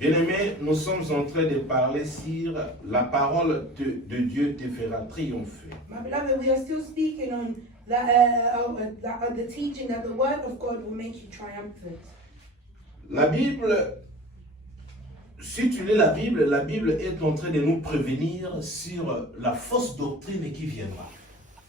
Bien-aimés, nous sommes en train de parler sur la parole de Dieu te fera triompher. My beloved, we are still speaking on the teaching that the word of God will make you triumphant. La Bible, si tu lis la Bible est en train de nous prévenir sur la fausse doctrine qui viendra.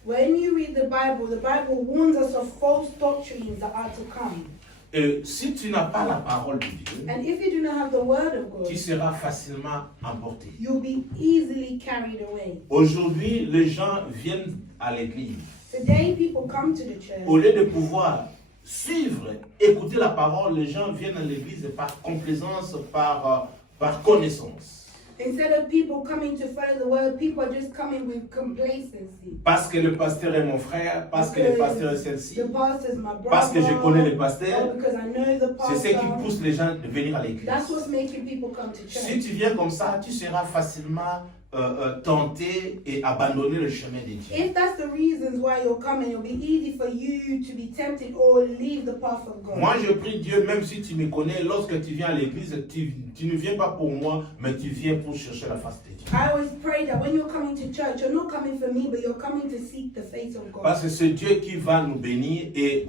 When you read the Bible warns us of false doctrines that are to come. Et si tu n'as pas la parole de Dieu, And if you do not have the word of God, tu seras facilement emporté. you'll be easily carried away. Aujourd'hui, les gens viennent à l'église. Today, people come to the Au church. lieu de pouvoir suivre, écouter la parole, les gens viennent à l'église par complaisance, par connaissance. Instead of people coming to follow the word, people are just coming with complacency. Parce que le pasteur est mon frère, parce que le pasteur est celle-ci, The pastor's my brother. parce que je connais le pasteur. Or because I know the C'est ce qui pastor. pousse les gens à venir à l'église. That's what's making people come to Si church. tu viens comme ça, tu seras facilement tenté et abandonner le chemin de Dieu. If that's the reasons why you're coming, it'll be easy for you to be tempted or leave the path of God. Moi, je prie Dieu, même si tu me connais, lorsque tu viens à l'église, tu ne viens pas pour moi, mais tu viens pour chercher la face de Dieu. I always pray that when you're coming to church, you're not coming for me, but you're coming to seek the face of God. Parce que c'est Dieu qui va nous bénir et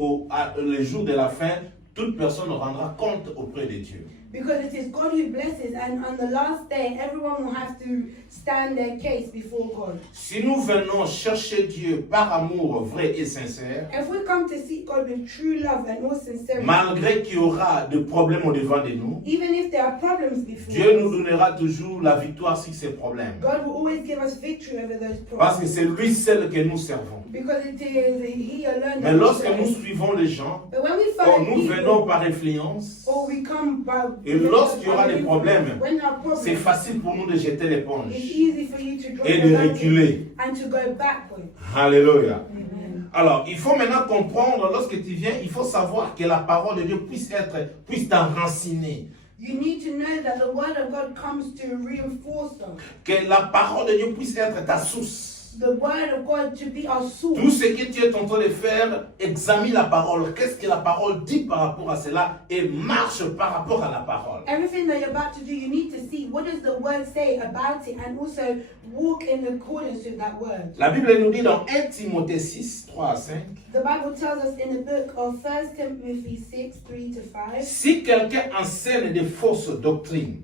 le jour de la fin, toute personne rendra compte auprès de Dieu. Because it is God who blesses, and on the last day, everyone will have to stand their case before God. Si nous venons chercher Dieu par amour vrai et sincère, If we come to seek God with true love and all sincerity, malgré qu'il y aura des problèmes au devant de nous, even if there are problems before Dieu nous us, donnera toujours la victoire sur ces problèmes. God will always give us victory over those Parce que problems. c'est lui seul que nous servons. Because it is He alone Mais that we lorsque serve. nous suivons les gens, But when we or follow nous venons people, par influence, or we come by, et lorsqu'il y aura des problèmes, when there are c'est problems, facile pour nous de jeter it's l'éponge easy for you to drop et the de mountain reculer. and to go backward. Alléluia. Amen. Alors, il faut maintenant comprendre, lorsque tu viens, il faut savoir que la parole de Dieu puisse t'enraciner. You need to know that the word of God comes to reinforce us. Que la parole de Dieu puisse être ta source. The word of God to be our source. Tout ce que tu es en train de faire, examine la parole. Qu'est-ce que la parole dit par rapport à cela et marche par rapport à la parole. Everything that you're about to do, you need to see what does the word say about it and also walk in accordance with that word. La Bible nous dit dans 1 Timothée 6, 3 à 5, The Bible tells us in the book of 1 Timothy 6, 3 to 5, si quelqu'un enseigne des fausses doctrines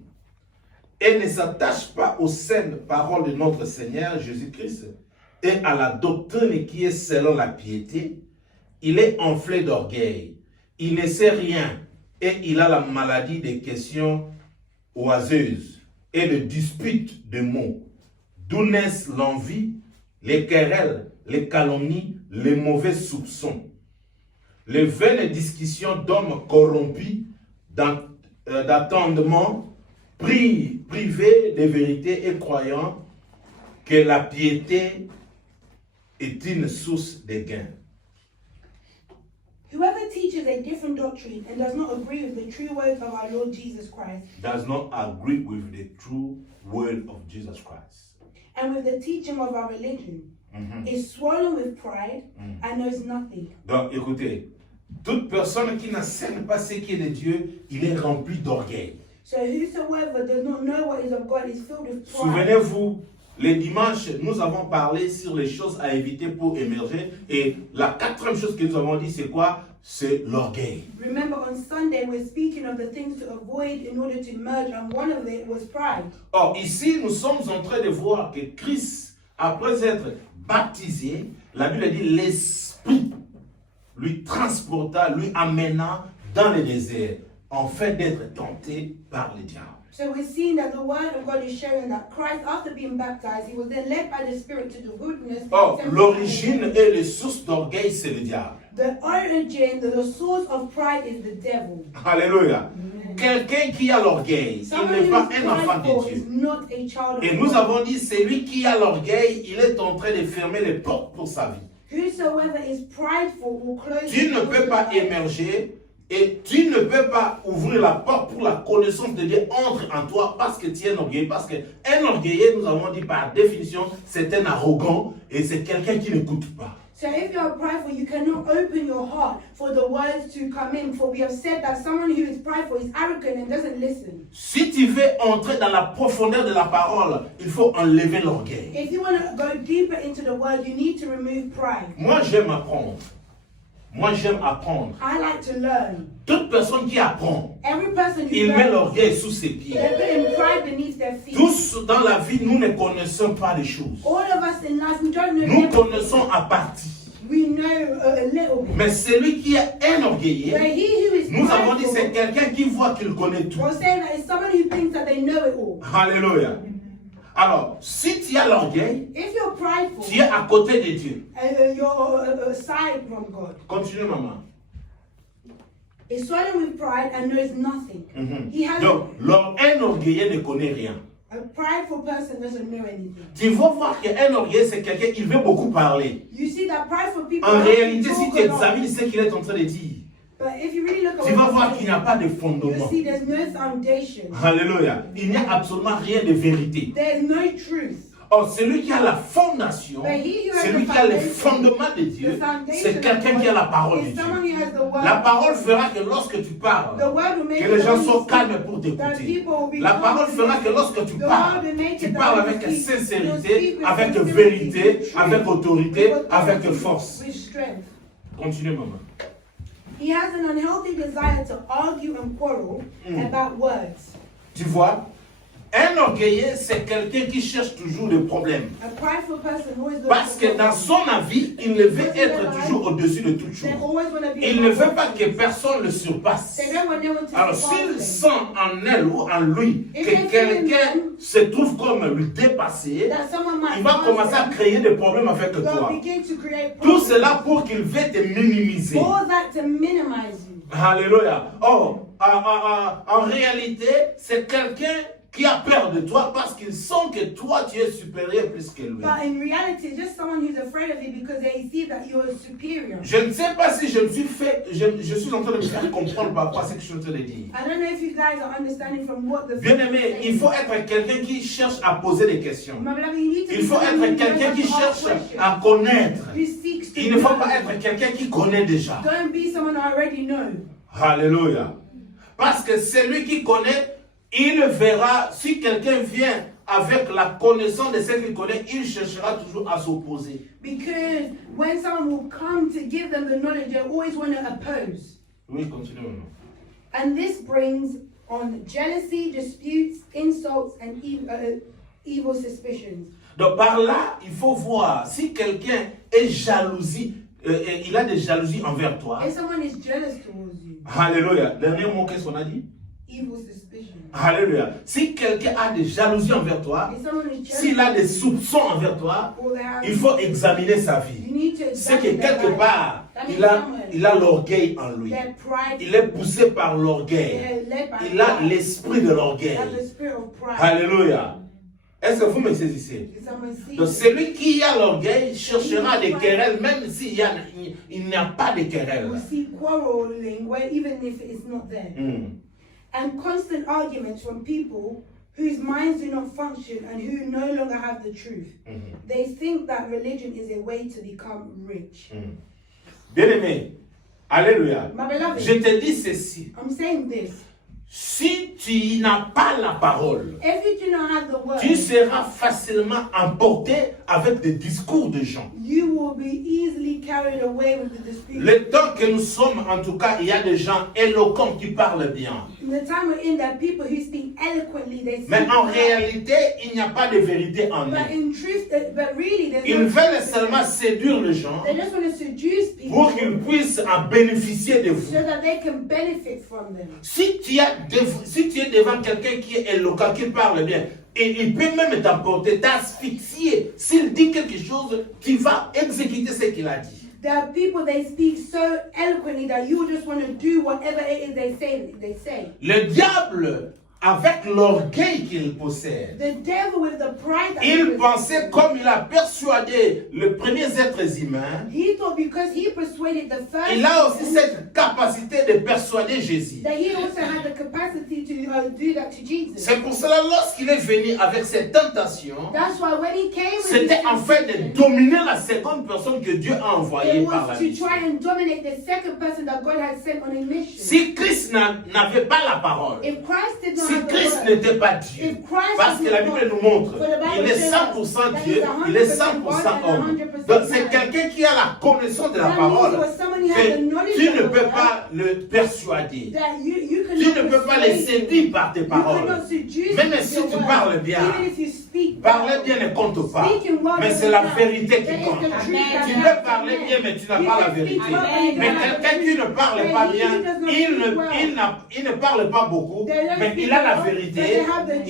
et ne s'attache pas aux saintes paroles de notre Seigneur Jésus-Christ et à la doctrine qui est selon la piété, il est enflé d'orgueil, il ne sait rien et il a la maladie des questions oiseuses et de disputes de mots, d'où naissent l'envie, les querelles, les calomnies, les mauvais soupçons, les vaines discussions d'hommes corrompus d'attendement, privés de vérité et croyant que la piété est une source de gain. whoever teaches a different doctrine and does not agree with the true words of our Lord Jesus Christ Does not agree with the true word of Jesus Christ. and with the teaching of our religion is swollen with pride and knows nothing. Donc écoutez, toute personne qui n'enseigne pas ce qui est de Dieu, il est rempli d'orgueil. So whosoever does not know what is of God is filled with pride. Souvenez-vous, les dimanches, nous avons parlé sur les choses à éviter pour émerger. Et la quatrième chose que nous avons dit, c'est quoi? C'est l'orgueil. Remember on Sunday we're speaking of the things to avoid in order to merge, and one of it was pride. Or, ici, nous sommes en train de voir que Christ, après être baptisé, la Bible dit l'Esprit lui transporta, lui amena dans le désert, en fait d'être tenté par le diable. So we're seeing that the word of God is showing that Christ, after being baptized, he was then led by the Spirit to the wilderness. Or, l'origine et les sources d'orgueil, c'est le diable. The origin, the source of pride is the devil. Alléluia. Quelqu'un qui a l'orgueil, il Somebody n'est who pas is un enfant prideful de is Dieu. not a child Et of nous God. avons dit, celui qui a l'orgueil, il est en train de fermer les portes pour sa vie. Whosoever is prideful will close Tu the ne doors peux of pas life. émerger et tu ne peux pas ouvrir la porte pour la connaissance de Dieu entre en toi parce que tu es un orgueilleux. Parce qu'un orgueilleux, nous avons dit par définition, c'est un arrogant et c'est quelqu'un qui n'écoute pas. So if you are prideful, you cannot open your heart for the words to come in. For we have said that someone who is prideful is arrogant and doesn't listen. Si tu veux entrer dans la profondeur de la parole, il faut enlever l'orgueil. If you want to go deeper into the word, you need to remove pride. Moi, j'aime apprendre. Moi, j'aime apprendre. I like to learn. Toute personne qui apprend, Every person who il met learns, l'orgueil sous ses pieds. they're putting pride beneath their feet. Tous dans la vie, nous ne connaissons pas les choses. All of us in life, we don't know Nous everything. connaissons à partie. We know a little bit. Mais celui qui est But enorgueillé, he who is nous avons dit prideful c'est quelqu'un qui voit qu'il connaît tout. will say that it's someone who thinks that they know it all. Alléluia. Alors, si tu as l'orgueil, If you're prideful, tu es à côté de Dieu. you're aside from God. Continue, maman. Is swollen with pride and knows nothing. He has Donc, l'homme enorgueillé ne connaît rien. a prideful person doesn't know anything. Tu vas voir qu'un orgueilleux, c'est quelqu'un qui veut beaucoup parler. You see that prideful people. En like to réalité, si talk tu a lot. examines ce qu'il est en train de dire, But if you really look at tu vas what voir he's qu'il n'y a saying, pas de you fondement. see there's no foundation. Alléluia. Il n'y a absolument rien de vérité. There's no truth. Or, celui qui a la fondation, But he who has celui the qui a les foundation, fondements de The Dieu, foundation c'est quelqu'un qui a la parole de is someone Dieu. who has the word. La parole fera que lorsque tu parles, The word will make que les it gens that soient we calmes speak, pour that t'écouter. people will be La parole calm. fera que lorsque tu The parles, word will make tu it that parles we avec speak. sincérité, You'll speak with avec sincerity, vérité, with truth, avec autorité, with avec authority, force. with strength. Continue, maman. He has an unhealthy desire to argue and quarrel about words. Tu vois, un orgueilleux, c'est quelqu'un qui cherche toujours des problèmes. A prideful person always looks Parce que for dans son avis, il ne veut être toujours au-dessus de toute They chose. always want to be Il ne above veut pas que others. personne le surpasse. They don't want anyone to Alors surpass s'il them. sent en elle ou en lui If que they feel in quelqu'un them se trouve comme lui dépassé, that someone might il va pass commencer à them, créer des problèmes avec they'll toi. begin to create Tout problems. cela pour qu'il veuille te minimiser. All that to minimize you. Alléluia. Oh, en réalité, c'est quelqu'un qui a peur de toi parce qu'il sent que toi, tu es supérieur plus que lui. But in reality, it's just someone who's afraid of you because they see that you're superior. Je ne sais pas si je me suis fait, je suis en train de me faire comprendre par rapport à ce que je suis en train de dire. I don't know if you guys are understanding from what the Bien-aimé, il faut être quelqu'un qui cherche à poser des questions. My beloved, you need to Il be faut someone être who quelqu'un knows qui how to ask cherche questions, à connaître. who seeks to Il ne faut know. pas être quelqu'un qui connaît déjà. Don't be someone who already know. Alléluia. Parce que celui qui connaît, il verra, si quelqu'un vient avec la connaissance de ce qu'il connaît, il cherchera toujours à s'opposer. Because when someone will come to give them the knowledge, they always want to oppose. Oui, continuons. And this brings on jealousy, disputes, insults, and evil suspicions. Donc par là, il faut voir si quelqu'un est jalousie, il a des jalousies envers toi. If someone is jealous towards you, Alléluia. Dernier mot, qu'est-ce qu'on a dit? evil suspicion. Alléluia. Si quelqu'un a des jalousies envers toi, If someone is jealous, s'il a des soupçons envers toi, or they have, il faut examiner sa vie. you need to C'est que examine their quelque life. part, That means somewhere. il a l'orgueil en lui. Their pride, Il est poussé par l'orgueil. they're led by Il a pride. l'esprit de They l'orgueil. have the spirit of pride. Alléluia. Est-ce que vous me saisissez? If someone sees Donc it, celui qui a l'orgueil cherchera des querelles, même s'il n'y a pas de querelles. will see quarreling, where even if it's not there. And constant arguments from people whose minds do not function and who no longer have the truth. They think that religion is a way to become rich. Bien-aimé, alléluia. My beloved, Je te dis ceci. I'm saying this. Si tu n'as pas la parole, If you do not have the word, tu seras facilement emporté avec des discours de gens. you will be easily carried away with the dispute. Le temps que nous sommes, en tout cas, il y a des gens éloquents qui parlent bien. In the time we're in, there are people who speak eloquently. They speak Mais en well. réalité, il n'y a pas de vérité en But eux. in truth, but really, there's Ils no veulent truth. seulement séduire les gens They just want to seduce people pour qu'ils puissent en bénéficier de vous. so that they can benefit from them. Si tu es devant quelqu'un qui est éloquent, qui parle bien, et il peut même t'emporter, t'asphyxier. S'il dit quelque chose, tu vas exécuter ce qu'il a dit. There are people, they speak so eloquently that you just want to do whatever it is they say. Le diable avec l'orgueil qu'il possède, the devil with the pride that he il was- pensait, comme il a persuadé les premiers êtres humains, he thought because he persuaded the first il a aussi people, cette capacité de persuader Jésus. that he also had the capacity to do that to Jesus. C'est pour cela, lorsqu'il est venu avec cette tentation, That's why when he came with c'était his en fait de dominer la seconde personne que Dieu a envoyée it par la was to mission. try and dominate the second person that God had sent on a mission. Si Christ n'avait pas la parole, If Christ did not si have the Christ word, n'était pas Dieu, if Christ parce was que la not Bible God, nous montre, for the Bible il est says 100% that Dieu, he's il est 100% 100% God and homme. 100% Donc c'est man. quelqu'un qui a la connaissance de la That means parole, it was someone who had the que knowledge tu of ne the peux word, pas le persuader. that you Tu cannot ne peux pas les persuade him. séduire par tes You paroles. cannot seduce Même him with si your tu word. parles bien, Even if you speak parler well, bien ne compte pas, speaking well mais doesn't c'est la count. vérité That qui is compte. the truth that Tu counts. peux parler bien, mais tu n'as You pas can la vérité. speak well, but you Mais don't have quelqu'un the qui ne truth. parle But pas he bien, who does not il speak well, il ne parle pas beaucoup, they don't mais speak il a la well, vérité, but they have the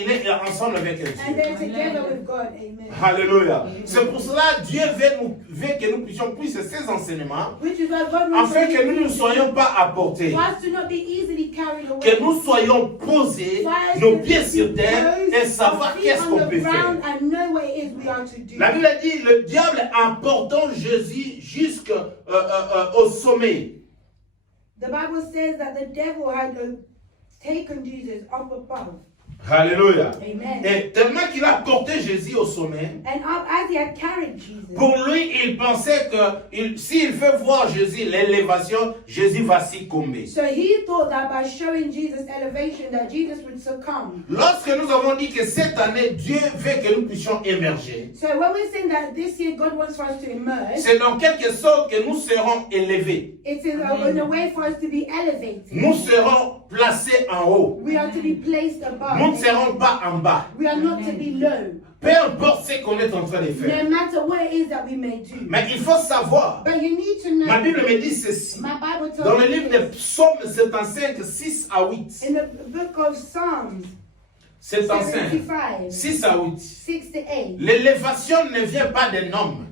il est ensemble avec and Dieu. they're together with God. Amen. Alléluia. C'est pour cela que Dieu veut que nous puissions puisser ces enseignements, Which is why God afin wants que nous ne soyons pas à portée, for us to not be easily carried away. que nous soyons posés, For us nos to pieds be sur terre, et posed, savoir our feet qu'est-ce on qu'on the peut faire. ground and know what it is we are to do. La Bible dit, le diable emportant Jésus jusqu'au sommet. The Bible says that the devil had taken Jesus up above. Alléluia. Amen. Et tellement qu'il a porté Jésus au sommet, And up as he had carried Jesus, pour lui, il pensait que s'il fait voir Jésus l'élévation, Jésus va succomber. so he thought that by showing Jesus elevation, that Jesus would succumb. Lorsque nous avons dit que cette année, Dieu veut que nous puissions émerger, So when we're saying that this year God wants for us to emerge, c'est dans quelque sorte que nous serons élevés. it's in a way for us to be elevated. Nous serons placés en haut. We are to be placed above. Nous ne serons pas en bas. We are not to be low. Peu importe ce qu'on est en train de faire. No matter what it is that we may do. Mais il faut savoir, But you need to know. ma Bible me dit ceci. My Bible tells Dans le me livre this. des Psaumes 75, 6 à 8. In the book of Psalms 75, 75, 6 à 8. 6 to 8, L'élévation ne vient pas d'un homme,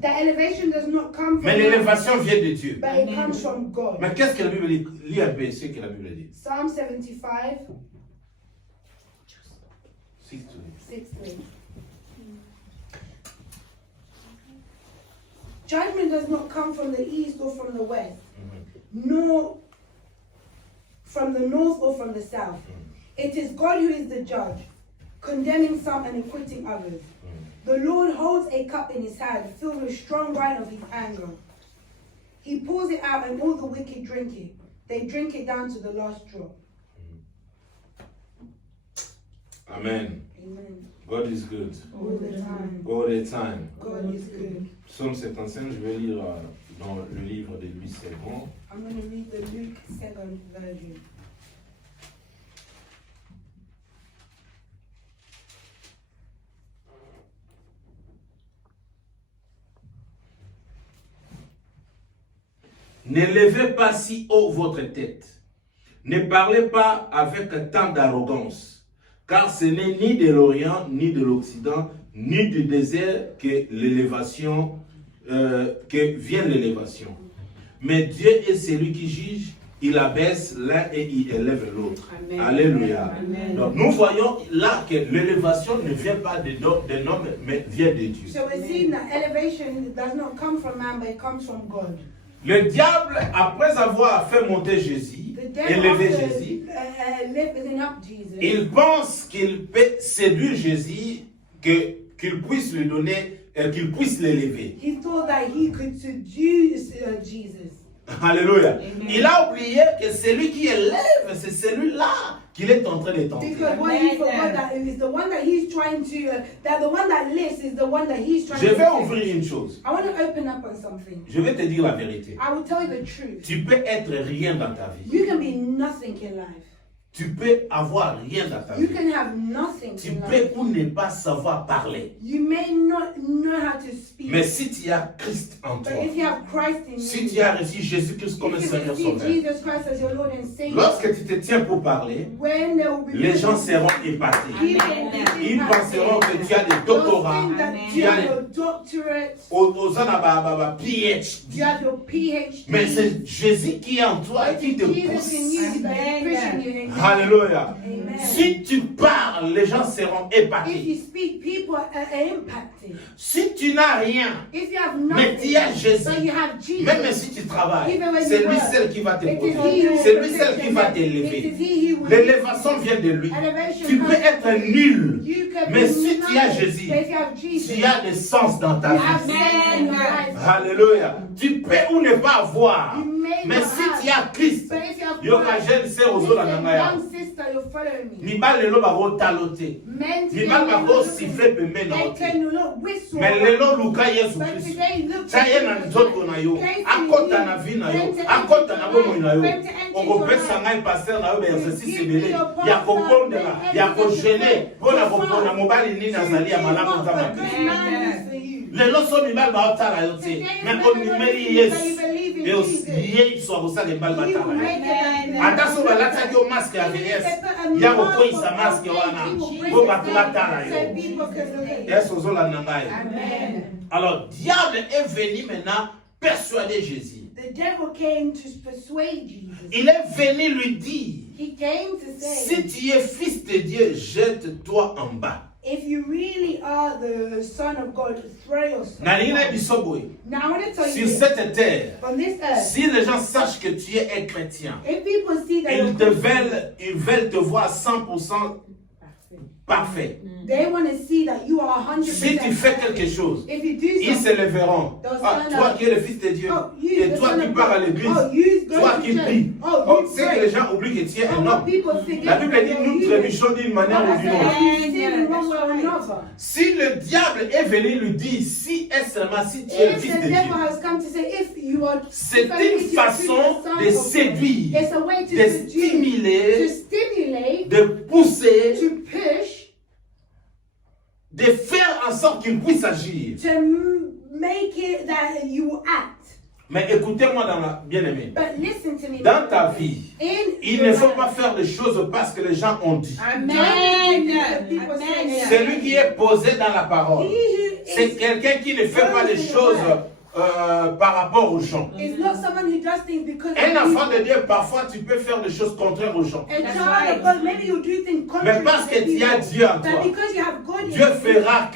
the elevation does not come from mais man, l'élévation vient de Dieu. but it comes from God. Mais qu'est-ce que la Bible dit? Lis un peu ce que la Bible dit. Psalm 75, 6 to 8. 6 to 8. Judgment does not come from the east or from the west, nor from the north or from the south. It is God who is the judge, condemning some and acquitting others. The Lord holds a cup in his hand, filled with strong wine of his anger. He pours it out, and all the wicked drink it. They drink it down to the last drop. Amen. Amen. God is good. All the time. All the time. God is good. Psaume 75, je vais lire dans le livre de Louis II. I'm going to read the Luke 2nd version. N'élevez pas si haut votre tête. Ne parlez pas avec tant d'arrogance, car ce n'est ni de l'Orient, ni de l'Occident, ni du désert que l'élévation, que vient l'élévation. Mais Dieu est celui qui juge, il abaisse l'un et il élève l'autre. Alléluia. Amen. Donc nous voyons là que l'élévation ne vient pas d'un homme, mais vient de Dieu. So we're seeing that elevation does not come from man, but it comes from God. Le diable, après avoir fait monter Jésus, The devil, élever after Jésus, lifting up Jesus, il pense qu'il peut séduire Jésus, qu'il puisse lui donner, qu'il puisse l'élever. he thought that he could seduce Jesus. Alléluia. Il a oublié que celui qui élève, c'est celui-là qu'il est en train de tenter. Because what he forgot that it is the one that he's trying to, that the one that lifts is the one that he's trying Je to vais protect. ouvrir une chose. I want to open up on something. Je vais te dire la vérité. I will tell you the truth. Tu peux être rien dans ta vie. You can be nothing in life. Tu peux avoir rien dans ta You vie. can have nothing Tu in peux life. ou ne pas savoir parler. You may not know how to speak. Mais si tu as Christ en But toi, if you have Christ in si you, tu as reçu Jésus-Christ comme if you Seigneur receive Sauveur, Jesus Christ as your Lord and Savior, lorsque tu te tiens pour parler, when there will be les gens seront épatés. people will be Ils penseront que tu as des doctorats. tu You as have your doctorate. PhD. You have your PhD. Mais c'est Jésus qui est en toi et qui te Jesus pousse. in you is pushing you. Alléluia. Amen. Si tu parles, les gens seront If you épatés. speak, people are impacted. Si tu n'as rien, If you have mais tu nothing, as Jésus, but you have Jesus, même si tu travailles, even when c'est you lui work, seul qui va te it is poser. he who C'est will lui seul protect qui you. va It is t'élever. he who will L'élévation vient de lui. Elevation Tu peux comes être from nul, you can mais be si tu as nothing, Jésus, but if you have Jesus, tu as des sens dans ta you have vie. sense in your life. Alléluia. Tu peux ou ne pas avoir, You may mais not si have, tu as Christ, but if you have yoka Christ, jeune sœur aux autres listen, nangaya. young sister, you're following me. Mibal lelo bako talote. Men Mibal bako siffle pembe na they ote. can look whistle, Mais lelo luka Yesu but Christ. today look Chaye na nzoto na yo. Akota na vie na yo. Akota na bomo na yo. Okopesa ngai pasteur na yo be exercice ebele. Ya kokondela, ya kogene. Pona kopona mobali nini azali ya malamu nzamba. Lelo so mibal ba otala yo te. Mais onimeli Yesu. Et aussi lié soit au sein des balles batailles. Ata so balataki o masque ya VS. Ya kokoisa masque wana. Bo batala yo. Est ozolanda ngai. Alors diable est venu maintenant persuader Jésus. The devil came to persuade Jesus. Il est venu lui dire, He came to say, si tu es fils de Dieu, jette-toi en bas. if you really are the Son of God, throw yourself. Nalina bisoboy. Now I want to tell you Sur this. cette terre, On this earth, si les gens sachent que tu es un chrétien, if people see that ils veulent te voir 100% parfait. they want to see that you are 100%. Si tu fais quelque chose, if you do ils se something, lèveront. Ah, toi qui es le fils de Dieu, oh, you, et the toi Son qui of pars à God. l'église, Oh, you go toi to qui church. pries. Oh, Oh, you c'est que pray. les gens oublient que tu es Oh, un what homme. people forget La Bible that dit, you're nous human. trébuchons d'une manière ou d'une autre. You sin in one way or another. Si le diable est venu lui dire, si et seulement si tu es le If fils the de devil Dieu, has come to say, if you are, c'est if only une if you are truly façon the son de of God, séduire, it's a way to de seduce, to stimuler, stimulate, de pousser, to push, de faire en sorte qu'il puisse agir. to make it that you will act. Mais écoutez-moi, bien-aimé, But listen to me. dans ta vie, In il your ne faut life, pas faire des choses parce que les gens ont dit. don't do what people say. Celui qui est posé dans la parole, He who c'est is, quelqu'un qui ne fait pas des choses par rapport aux gens. is not someone who does things because of Un enfant people. de Dieu, parfois, tu peux faire des choses contraires aux gens. A child of God, maybe you do things Mais contrary parce to que the tu as people. Dieu en But toi, because you have God in Dieu you, fera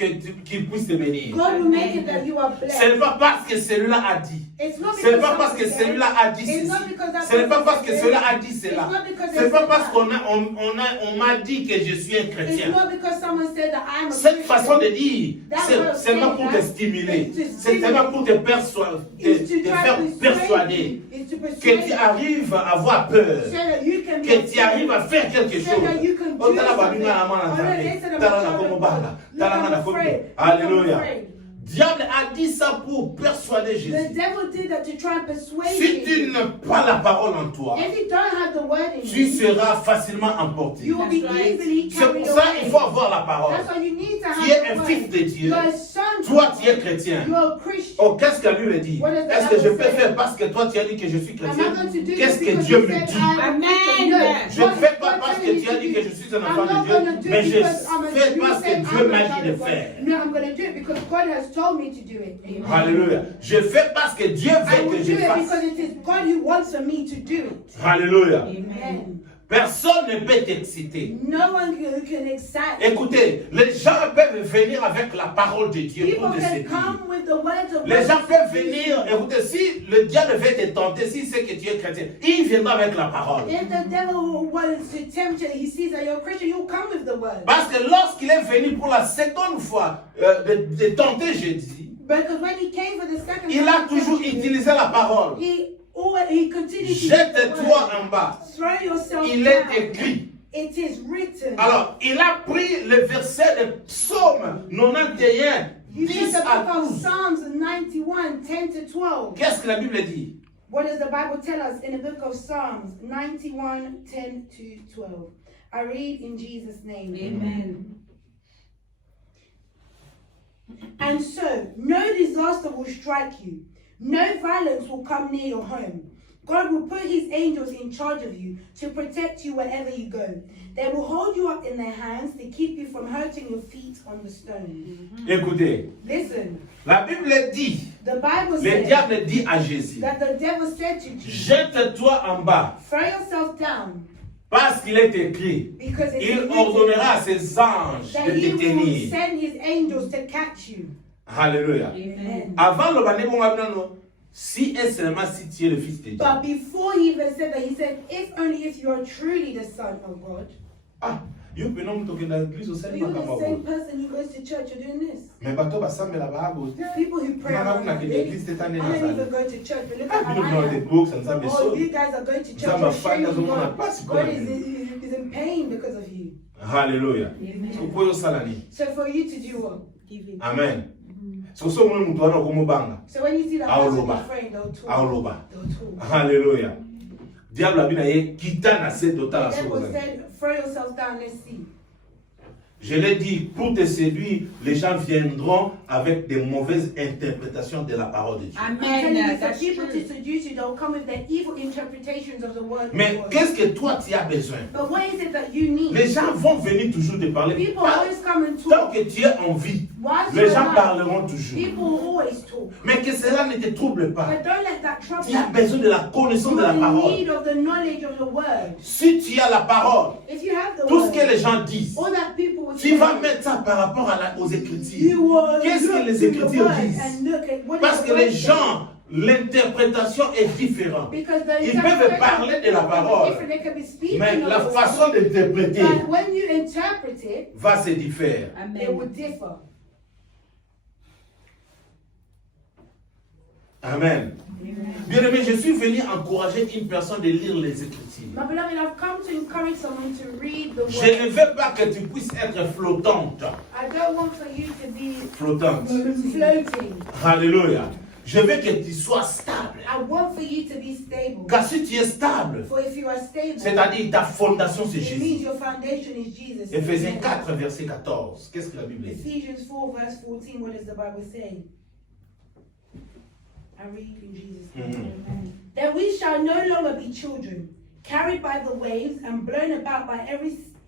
qu'il puisse te bénir. God will make it that you are Ce blessed. n'est pas parce que celui-là a dit. It's not Ce n'est because pas parce someone que said, celui-là a dit it's ceci. not because that Ce n'est pas person parce que said, celui-là a dit cela. it's not because Ce they n'est pas said parce that. qu'on m'a dit que je suis un It's chrétien. not because someone said that I'm a Cette Christian. façon de dire, That c'est way of seulement saying pour te that stimuler. is to C'est seulement pour te is to faire try to persuader. is to Que persuade tu arrives à avoir peur. so that you can Que tu arrives à faire quelque so chose. that you can do Oh, tala something. babinga na mana Oh, nzambe. they said Tala about na child komo of bala. God. Tala Look, na I'm komo. afraid. Alléluia. I'm afraid. Diable a dit ça pour persuader The Jésus. devil did that to try and persuade Si tu you. n'as pas la parole en toi, If you don't have the word in tu you, seras facilement emporté. you will be easily C'est carried pour ça away. qu'il faut avoir la parole. That's why you need to Tu es have un the fils word. de Dieu. You're a son. Toi, tu es chrétien. You're a Christian. Oh, qu'est-ce que lui me dit? What does the Est-ce que je Bible peux say? faire parce que toi tu as dit que je suis Am I chrétien? going to do Qu'est-ce this que because Dieu you me said dit? I'm a Christian? No. Je ne What fais pas God parce que telling tu as me dit to que do. je suis un I'm enfant not de gonna Dieu, do mais it je because I'm a fais you parce said que Dieu I'm a m'a dit child de of God. faire. No, I'm going to do it because God has told me to do it. Alléluia. Je fais parce que Dieu I veut will que do je it because fasse. it is God who wants for me to do it. Alléluia. Amen. Personne ne peut t'exciter. No one can excite. Écoutez, les gens peuvent venir avec la parole de Dieu People pour te can séduire. come with the words of Les God. gens peuvent venir, écoutez, si le diable veut te tenter, s'il sait que tu es chrétien, il viendra avec la parole. If the devil wants to tempt you, he sees that you're a Christian, you'll come with the word. Parce que lorsqu'il est venu pour la seconde fois de tenter Jésus, Because when he came for the second il a time, toujours utilisé la parole. he continued to use the Jette-toi word. en bas. Throw yourself Il est down. écrit. It is written. Alors, il a pris le verset de Psaume 91, You take 10 the à book of 12. Psalms 91, 10 to 12. Qu'est-ce que la Bible dit? What does the Bible tell us in the book of Psalms 91, 10 to 12? I read in Jesus' name. Amen. And so, no disaster will strike you. No violence will come near your home. God will put his angels in charge of you to protect you wherever you go. They will hold you up in their hands to keep you from hurting your feet on the stone. Écoutez, Listen, la Bible dit, the Bible le says diable dit à Jésus, that the devil said to Jesus, jette-toi en bas, throw yourself down, parce qu'il est écrit, because it's il written ordonnera à ses anges that de he te will tenir. send his angels to catch you. Alléluia. Amen. Avant le bané, si et seulement si tu es le fils de Dieu. But before he even said that, he said, if only if you are truly the son of God. Ah, you peux non toquer dans l'église au So sein you're the same person who goes to church, you're doing this. mais bateau va s'amener là-bas. People who pray Mama, around kuna like kile this, église cette année I na don't sali. even go to church, but look at You how know I the am. books and some Oh, you guys are going to church, Zamba you're fanya shaming zoma na God. pasi God kwa is in pain because of you. Hallelujah. Amen. So kwa hiyo sala ni. So for you to do what? Giving. Amen. So so mwe mtu ana kumubanga. So when you see the Au person loba. praying, they'll talk. Au loba. They'll talk. Hallelujah. Diable abina ye kita na se total The devil aso. said, throw yourself down, let's see. Je l'ai dit, pour te séduire, les gens viendront avec des mauvaises interprétations de la parole de Dieu. I'm telling you, for That's people true. to seduce you, they'll come with their evil interpretations of the word. Mais of God. qu'est-ce que toi tu as besoin? But what is it that you need? Les gens vont venir toujours te parler. People always come and Tant talk. que tu es en vie, Whilst les you're gens alive, parleront toujours. people will always talk. Mais que cela ne te trouble pas. But don't let that trouble Tu as you. besoin de la connaissance de You're la in parole. need of the knowledge of the word. Si tu as la parole, If you have the tout ce word, que les gens disent, all that people will tu say, vas mettre ça par rapport aux Écritures. you will Qu'est-ce look que les to the Écritures word disent? and look at what Parce the que word les says. gens, l'interprétation est différente. Because the Ils peuvent parler de la parole, different. They can be speaking mais of la the word, façon d'interpréter but when you interpret it, va se différer. it will differ. Amen. Bien aimé, je suis venu encourager une personne de lire les Écritures. My beloved, I've come to encourage someone to read the Je ne word. veux pas que tu puisses être flottante. I don't want for you to be Flottante. floating. Alléluia. Je veux que tu sois stable. I want for you to be stable. Car si tu es stable, For if you are stable, c'est-à-dire ta fondation c'est it means Jésus. your foundation is Jesus. Éphésiens Amen. 4, verset 14. Qu'est-ce que la Bible dit? Ephesians 4 verse 14, what does the Bible say? I read in Jesus' name. Amen. That we shall no longer be children, carried by the waves and blown about by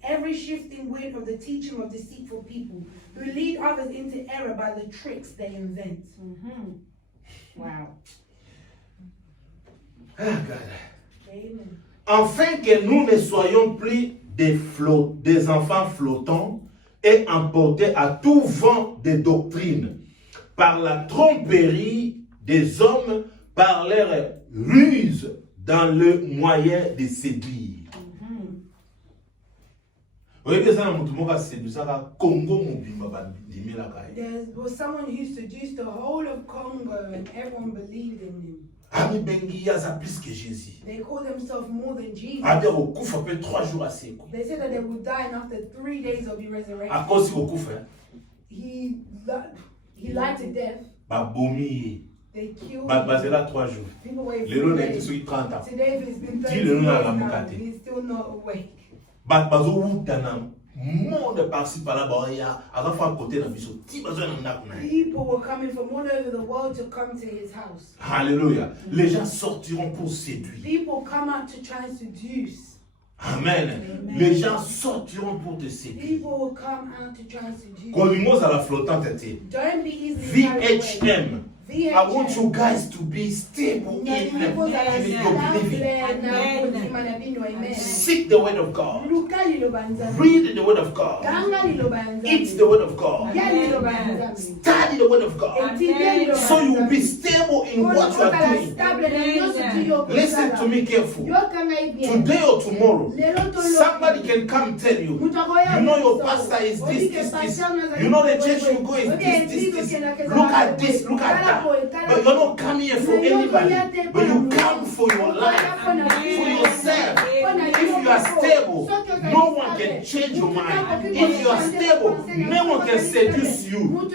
every shifting wind of the teaching of deceitful people, who lead others into error by the tricks they invent. Wow. Ah, God. Amen. Afin que nous ne soyons plus des enfants flottants et emportés à tout vent de doctrine par la tromperie des hommes, par leur ruse dans le moyen de séduire. There was someone who seduced the whole of Congo and everyone believed in him. Ami bengi yaza plus que Jésus. They call themselves more than Jesus. Abi okufa après 3 jours à seco. They said that they would die and after 3 days they'll be resurrected. À cause okufa, He lied to death. ba bomi, They killed ba him. bazela 3 jours. People wait Les for lots days. sont 30 ans. Today it's been 30 Dis days le nom à la now. mokate. He's still not awake. Ba bazo wutana monde par-ci par-là ba ya aga fa côté na biso. Ti bazo na ndako na. People were coming from all over the world to come to his house. Alléluia. Les gens sortiront pour séduire. People come out to try and seduce. Amen. Amen. Les gens sortiront pour te séduire. People will come out to try and seduce. Kolimos à la flottante était. Don't be easily carried away. VHM. I want you guys to be stable in your believing. Amen. Seek the word of God. Read the word of God. Eat the word of God. Study the word of God. So you will be stable in what you are doing. Listen to me carefully. Today or tomorrow, somebody can come tell you, you know your pastor is this. You know the church you go is this. Look at this, look at that. But you're not coming here for anybody, but you come for your life, for yourself. If you are stable, no one can change your mind. If you are stable, no one can seduce you.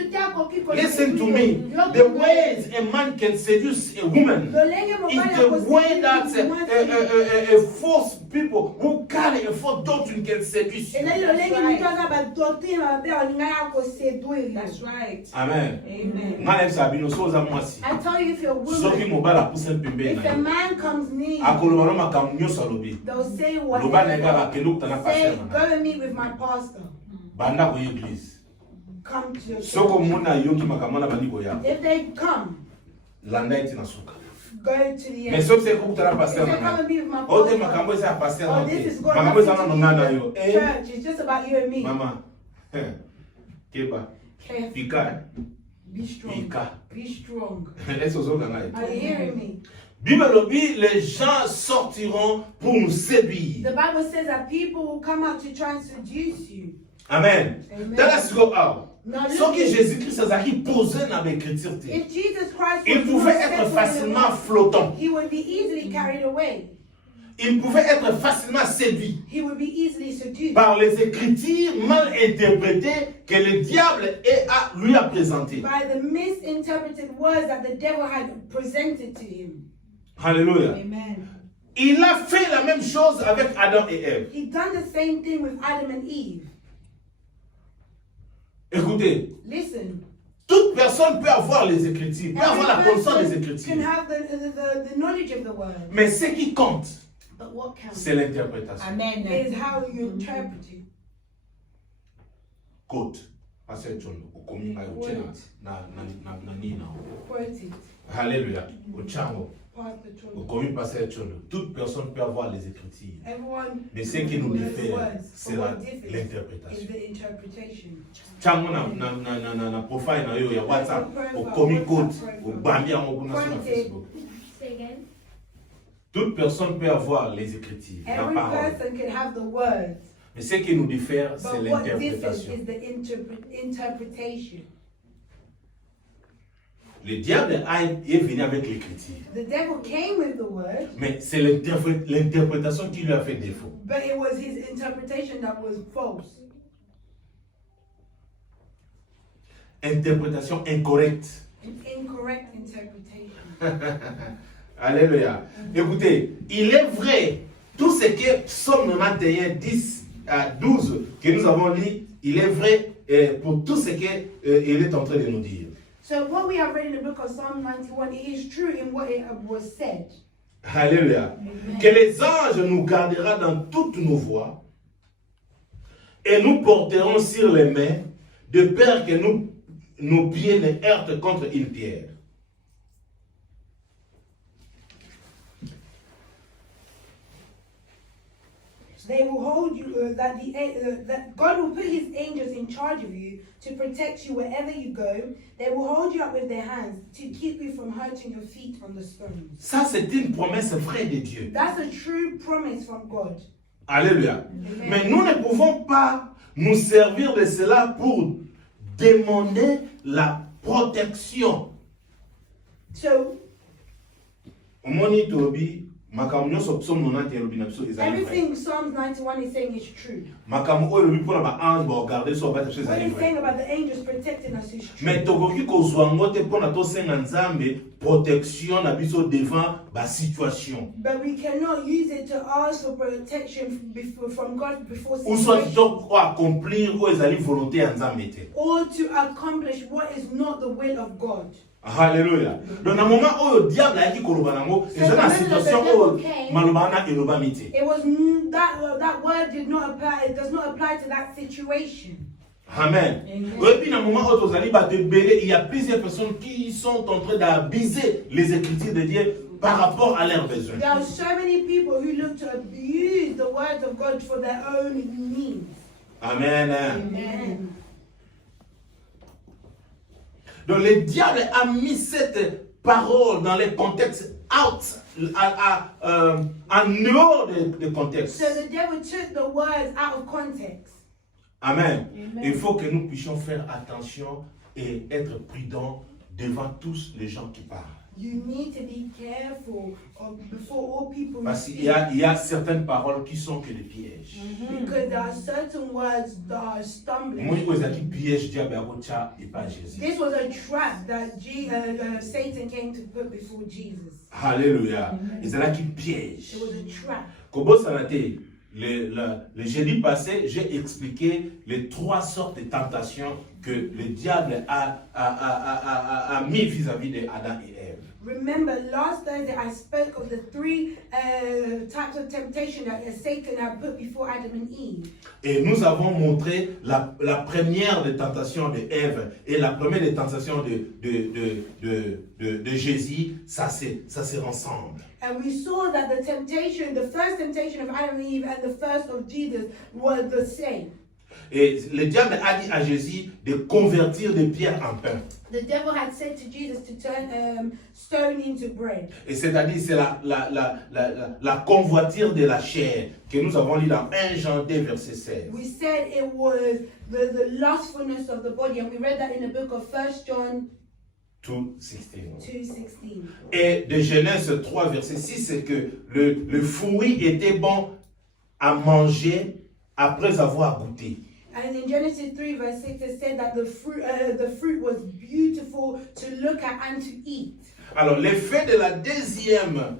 Listen to me. The ways a man can seduce a woman is the way that a false people who carry a false doctrine can seduce you. That's right. Amen. Amen. I I tell you, if you're a woman, if a man comes near you, they'll say whatever. Say, go and meet with my pastor. Come to your church. If they come, go to the end. If they come and meet with my pastor, oh, this is going on church. It's just about you and me. Mama, Keba, Pika, Be strong. Be strong. Are you hearing me? Bible dit, les gens sortiront pour nous séduire. The Bible says that people will come out to try and seduce you. Amen. Amen. Dans la seconde, Now, ce que Jésus-Christ a posé dans l'écriture, if Jesus Christ il was pouvait not être settled in facilement the flottant. world, he would be easily carried away. Il pouvait être facilement séduit He would be easily seduced par les écritures mal interprétées que le diable lui a présentées. by the misinterpreted words that the devil had presented to him. Alléluia. Amen. Il a fait la même chose avec Adam et Ève. He done the same thing with Adam and Eve. Écoutez, Listen. toute personne peut avoir les écritures, peut avoir la Every connaissance des person écritures. can have the knowledge of the word. Mais ce qui compte, But what counts c'est l'interprétation. Amen. is how you interpret it. Côte. Pasteur John, ukomi ngai uchena na nina. Quote it. Alléluia. Uchango. Pastor Cholo. Ukomi Pasteur John. Toute personne peut avoir les écritures. Everyone Mais ce qui nous knows diffère, words, c'est but what differs is l'interprétation. the interpretation. Chango na profile na yo ya WhatsApp, ukomi côte, ubambi yango kuna sur Facebook. Say again. Toute personne peut avoir les écritures, la Every parole. person can have the words, Mais ce qui nous diffère, c'est but what differs l'interprétation. is the interpretation. Le diable est venu avec l'écriture. The devil came with the word, Mais c'est l'interprétation qui lui a fait défaut. but it was his interpretation that was false. Interprétation incorrecte. An incorrect interpretation. Alléluia. Écoutez, il est vrai, tout ce que Psaume 91, 10 à 12 que nous avons lu, il est vrai pour tout ce qu'il est en train de nous dire. So what we have read in the book of Psalm 91, it is true in what it was said. Alléluia. Amen. Que les anges nous garderont dans toutes nos voies et nous porterons sur les mains de peur que nos pieds ne heurtent contre une pierre. They will hold you, that God will put his angels in charge of you to protect you wherever you go. They will hold you up with their hands to keep you from hurting your feet on the stones. Ça, c'est une promesse vraie de Dieu. That's a true promise from God. Alléluia. Amen. Mais nous ne pouvons pas nous servir de cela pour demander la protection. So Omoni Tobi, makambo nyonso Psaume 90 elobi na biso ezali vrai. everything Psalms 91 is saying is true. Makambo oyo elobi mpona ba-ange baogarde so babata biso What ezali it's vrai. saying about the angels protecting us is true. Mais tokoki kozwa yango te mpona tosenga nzambe protection na biso devant basituation. But we cannot use it to ask for protection from God before Ou soit situation, to accomplir oyo ezali volonté ya nzambe te. or to accomplish what is not the will of God. Alléluia. Donc na moment oyo diable ayaki koloba nango, eza na situation oyo maloba wana elobami te. It was that word did not apply. It does not apply to that situation. Amen. Et puis, dans le moment où vous allez il y a plusieurs personnes qui sont en train d'abuser les écritures de Dieu par rapport à leurs besoins. There are so many people who look to abuse the words of God for their own needs. Amen. Amen. Donc, le diable a mis cette parole dans les contextes out, en dehors de contexte. So the devil took the words out of context. Amen. Amen. Il faut que nous puissions faire attention et être prudents devant tous les gens qui parlent. you need to be careful before all people Parce qu'il speak. y a certaines paroles qui sont que des pièges. Because there are certain words that are stumbling. Moi, je dis piège, diable et pas Jésus. This was a trap that Satan came to put before Jesus. Alléluia. Et c'est là qui piège. It was a trap. Comment ça a été? Le jeudi passé, j'ai expliqué les 3 sortes de tentations que le diable a mis vis-à-vis d'Adam et Ève. Remember, last Thursday I spoke of the 3 types of temptation that Satan had put before Adam and Eve. Et nous avons montré la première des tentations d'Ève et la première des tentations de Jésus, ça se ressemble. And we saw that the first temptation of Adam and Eve and the first of Jesus were the same. Et le diable a dit à Jésus de convertir des pierres en pain. The devil had said to Jesus to turn stone into bread. Et c'est-à-dire, c'est la convoiture de la chair que nous avons lu dans 1 Jean 2, verset 16. We said it was the lustfulness of the body, and we read that in the book of 1 John 2:16. Et de Genèse 3, verset 6, c'est que le fruit était bon à manger après avoir goûté. And in Genesis 3, verse 6, it said that the fruit was beautiful to look at and to eat. Alors, l'effet de la deuxième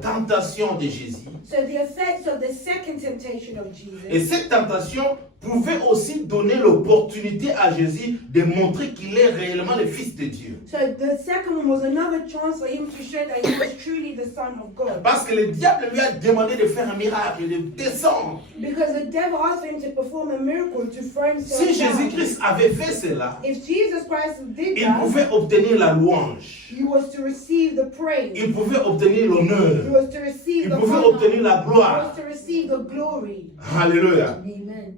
tentation de Jésus, So the effects of the second temptation of Jesus. et cette tentation pouvait aussi donner l'opportunité à Jésus de montrer qu'il est réellement le Fils de Dieu. So the second one was another chance for him to show that he was truly the Son of God. Parce que le diable lui a demandé de faire un miracle, de descendre. Because the devil asked him to perform a miracle to throw himself Si down. Jésus-Christ avait fait cela, If Jesus Christ did il that, pouvait obtenir la louange, he was to receive the praise. il pouvait obtenir He l'honneur, was to receive il the pouvait honor. obtenir la He gloire. was to receive the glory. Alléluia. Amen.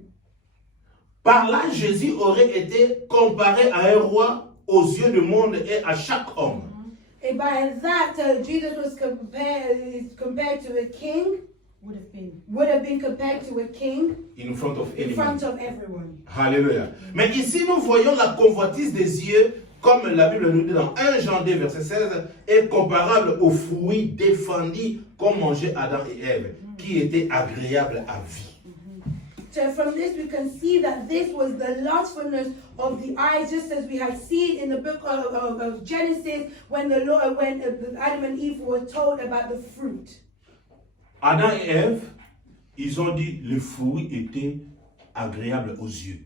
Par là, Jésus aurait été comparé à un roi aux yeux du monde et à chaque homme. And by that, Jesus was compared to a king. Would have been compared to a king In front of in anyone. front of everyone. Alléluia. Mais ici, nous voyons la convoitise des yeux, comme la Bible nous dit dans 1 Jean 2, verset 16, est comparable aux fruits défendus qu'ont mangé Adam et Ève, qui étaient agréables à vie. So from this we can see that this was the lustfulness of the eyes, just as we had seen in the book of Genesis when Adam and Eve were told about the fruit. Adam et Ève, ils ont dit le fruit était agréable aux yeux.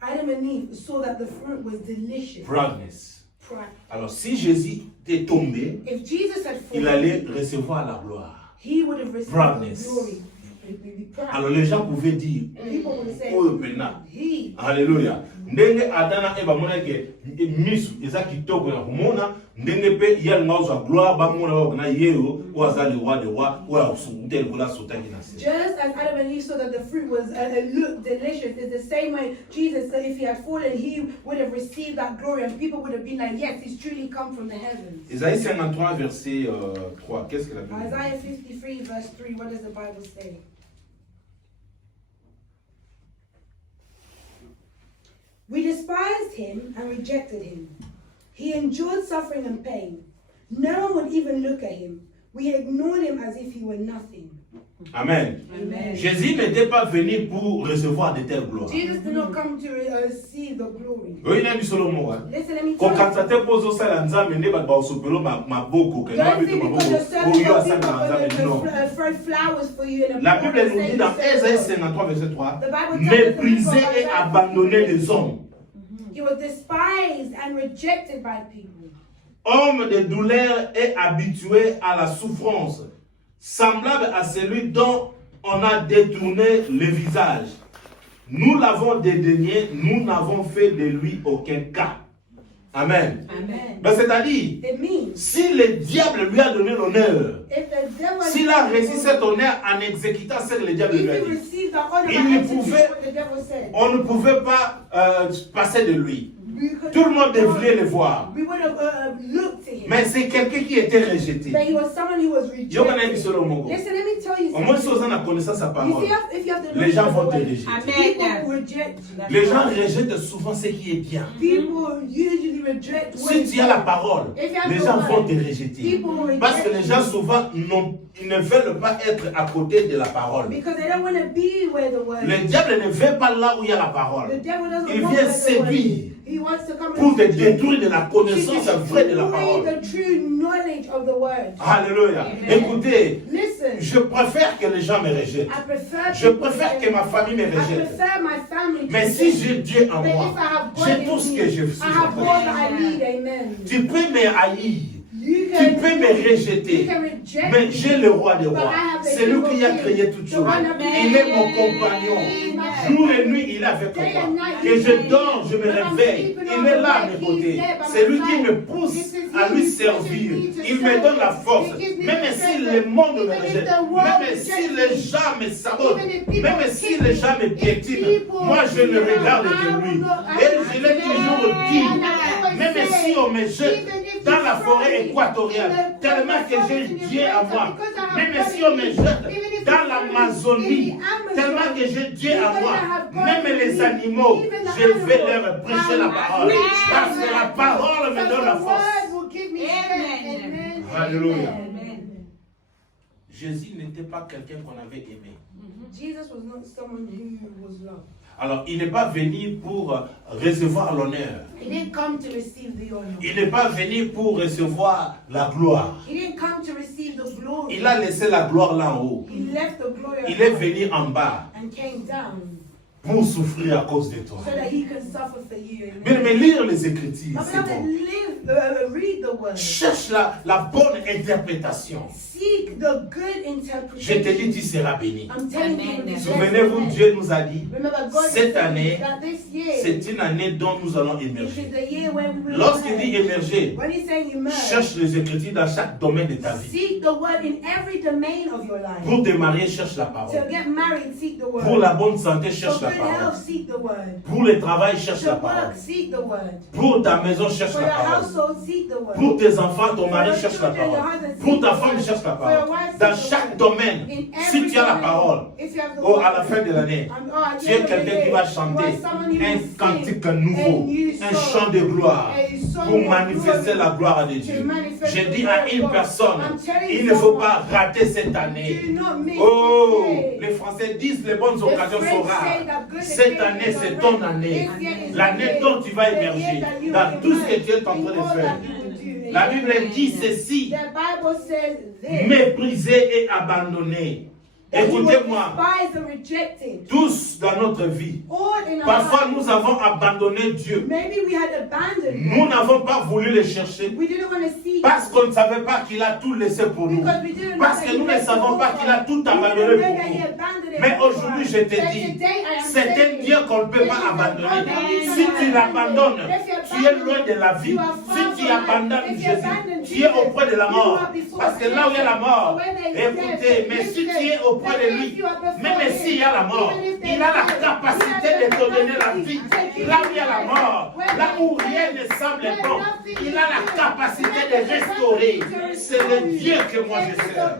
Adam and Eve saw that the fruit was delicious. Proudness. Pride. Alors si Jésus était tombé, If Jesus had il fallen, allait recevoir la gloire. he would have received Proudness. the glory. He'd be proud. Alors les gens pouvaient dire, People would say, oh pena. he. Alléluia. Ndenge Adana eba mona ke misu eza kitoko na kumona ndenge pe yel ngauza gloire ba mona na yeo wazali wa de wa wa suntel kula sotaki na se. Just as Adam and Eve saw that the fruit was looked delicious, it's the same way Jesus said if he had fallen, he would have received that glory, and people would have been like, yes, he's truly come from the heavens. Isaïe 53 verset 3. Qu'est-ce que la Bible dit? Isaiah 53 verse 3, what does the Bible say? We despised him and rejected him. He endured suffering and pain. No one would even look at him. We ignored him as if he were nothing. Amen. Amen. Jésus n'était pas venu pour recevoir de telles gloires. Jesus did not come to receive the glory. Oui, il a dit Solomo. Listen, let me Quand tell you. ça te pose au sala nzambe ne ba ba sopelo maboko que Don't na think bitu because maboko. you're Oh yo serving asaka people nzambe non. throw flowers for you in a La Bible nous dit dans Ésaïe 53 verset 3, méprisé et abandonné des hommes. He was despised and rejected by people. Homme de douleur et habitué à la souffrance, semblable à celui dont on a détourné le visage. Nous l'avons dédaigné, nous n'avons fait de lui aucun cas. Amen. Amen. Ben, c'est-à-dire, It means si le diable lui a donné l'honneur, if the devil s'il a reçu cet honneur en exécutant ce que le diable if lui a he dit, received the honor Il by ne executing pouvait- what the devil said, on ne pouvait pas passer de lui. Tout le monde devrait le voir. We would have looked to him. Mais c'est quelqu'un qui était rejeté. But he was someone who was Yo, on a rejected. mis sur le Mongo. Listen, let me tell you Au moins, si something. on a connaissance sa You parole, see, if you have the les gens knowledge of vont the te word, rejeter. people reject you. Les gens rejettent souvent ce qui est bien. People usually reject what Si is tu as la good. parole, If you have les the gens word, vont te rejeter. people will reject Parce que les gens you. souvent ils ne veulent pas être à côté de la parole. Because they don't want to be where the word Le is. diable ne veut pas là où il y a la The parole. devil doesn't Il want vient where the word is. séduire He wants to come pour and te seduce you. détruire de la connaissance vraie de la Destroy parole. the true knowledge of the word. Alléluia. Écoutez, Listen, je préfère que les gens me rejettent. I prefer Je people préfère to- que ma famille me I rejette. prefer my family to Mais si reject j'ai me. Dieu en But moi, if I have God j'ai in tout ce me, que je I suis. have all that I need. Amen. Tu peux me haïr, You tu can, peux me you rejeter, can reject mais me. j'ai le roi des But rois. I have the C'est lui King qui a of créé Kings. toutes The choses. one that Il est mon compagnon. Jour et nuit, il est avec Day moi. and night, Que je he- dors, je me When I'm réveille. sleeping Il on est the là à bed, mes he's côtés. there by C'est my lui qui side. me pousse This is à he lui who servir. pushes me to Il me serve donne la him. force. He gives me Même the si strength. le monde me Even if rejette, the world même rejects si me, les gens me sabotent, even if people même si kick les me, gens me if piétinent, people moi je ne kick me, regarde I que lui. will not- I- Et je l'ai toujours dit, And I always même say, si on me jette even if dans you la throw forêt me équatoriale, in the tellement que forest j'ai in your Dieu à place, moi, because I have même God si in on me me, jette even if dans you l'Amazonie, in the Amazon, tellement que j'ai Dieu à because moi, I have God même in les me, animaux, even the je vais animals, leur prêcher la I parole. preach Parce the que la word. parole me Because donne la the force. word will give me strength. Amen. Amen. Alléluia. Amen. Jésus n'était pas quelqu'un qu'on avait aimé. Jesus was not someone who was loved. Alors, il n'est pas venu pour recevoir l'honneur. He didn't come to receive the honor. Il n'est pas venu pour recevoir la gloire. He didn't come to receive the glory. Il a laissé la gloire là en haut. He left the glory of Il est God venu en bas and came down pour souffrir à cause de toi. so that he can suffer for you. Mais, Amen. mais lire les Écritures, But c'est beloved, bon. read the word. Cherche la bonne interprétation. Seek the good Je te dis, interpretation. tu seras béni. I'm telling you, Amen. this Souvenez-vous, yes, Dieu nous a dit, remember, God cette said année, that this year, c'est une année dont nous allons it is émerger. the year when we will Lorsqu'il dit emerge. émerger, When he's saying emerge, cherche les Écritures dans chaque domaine de ta vie. seek the word in every domain of your life. Pour te marier, cherche la To parole. get married, seek the word. Pour la bonne santé, For cherche la good parole. health, seek the word. Pour le travail, cherche To la parole. work, seek the word. Pour ta maison, cherche For la your parole. household, seek the word. Pour tes enfants, ton For mari, your cherche la children, your parole. husband, Pour seek ta the femme, word. cherche la For your parole. wife, Dans seek the chaque word. domaine, In si every tu as la domain, parole, if you have the à la word, fin de l'année, at the tu es end of the quelqu'un qui day, va you chanter are someone who un will cantique sing nouveau, a new un song, chant de gloire a song pour of manifester glory, la gloire de to Dieu. manifest Je the dis glory à of une God. personne, I'm telling il ne faut someone, pas rater cette année. do not miss Oh, this day. les Français disent les bonnes The occasions French sont say rares. that good Cette année, occasions c'est are ton rare. année. This year is L'année the dont tu vas year émerger that you dans will tout ce que emerge tu es en in train de all faire. that you will do. La Amen. Bible dit ceci, The Bible says this. méprisé et abandonné. That he was Écoutez-moi, despised and rejected. tous dans notre vie, All in our parfois lives. nous avons abandonné Dieu. Maybe we had abandoned Nous him. n'avons pas voulu le chercher We didn't want to see parce him. qu'on ne savait pas qu'il a tout laissé pour nous. Because we didn't know Parce that que he nous ne left savons the pas book qu'il a for us. tout We didn't abandonné know pour that he nous. abandoned it Mais for aujourd'hui, us. je te But dis, today I am c'est un saying, Dieu qu'on ne peut pas abandonner. Si tu l'abandonnes, tu es loin de la vie. Si tu abandonnes Jésus, tu es auprès de la mort. Parce que là où il y a la mort, écoutez, mais si tu es auprès de lui, même s'il y a la mort, il a la capacité de te donner la vie. Là où il y a la mort, là où rien ne semble bon, il a la capacité de restaurer. C'est le Dieu que moi je sers.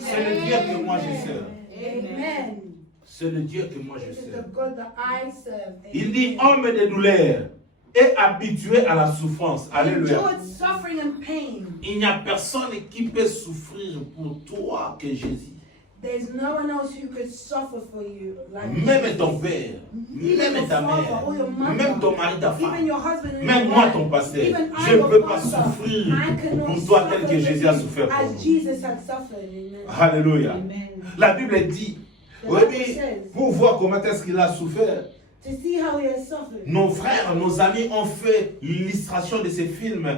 C'est le Dieu que moi je sers. Amen. C'est le Dieu que moi je This is sers. the God that I serve. Il dit homme de douleur et habitué à la souffrance. Alléluia. Endured suffering and pain. Il n'y a personne qui peut souffrir pour toi que Jésus. There's no one else who could suffer for you like Même Jesus. ton père, Even même your ta father mère, or your mother, même ton mari, ta even femme, your husband and même your moi wife, ton pasteur, even I, je ne your peux pas pastor, souffrir I cannot pour toi suffer tel que for Jésus you a souffert pour as nous. Jesus had suffered. Amen. Alléluia. Amen. La Bible dit, The oui, Bible mais says, pour voir comment est-ce qu'il a souffert, to see how he has suffered. nos frères, nos amis ont fait l'illustration de ces films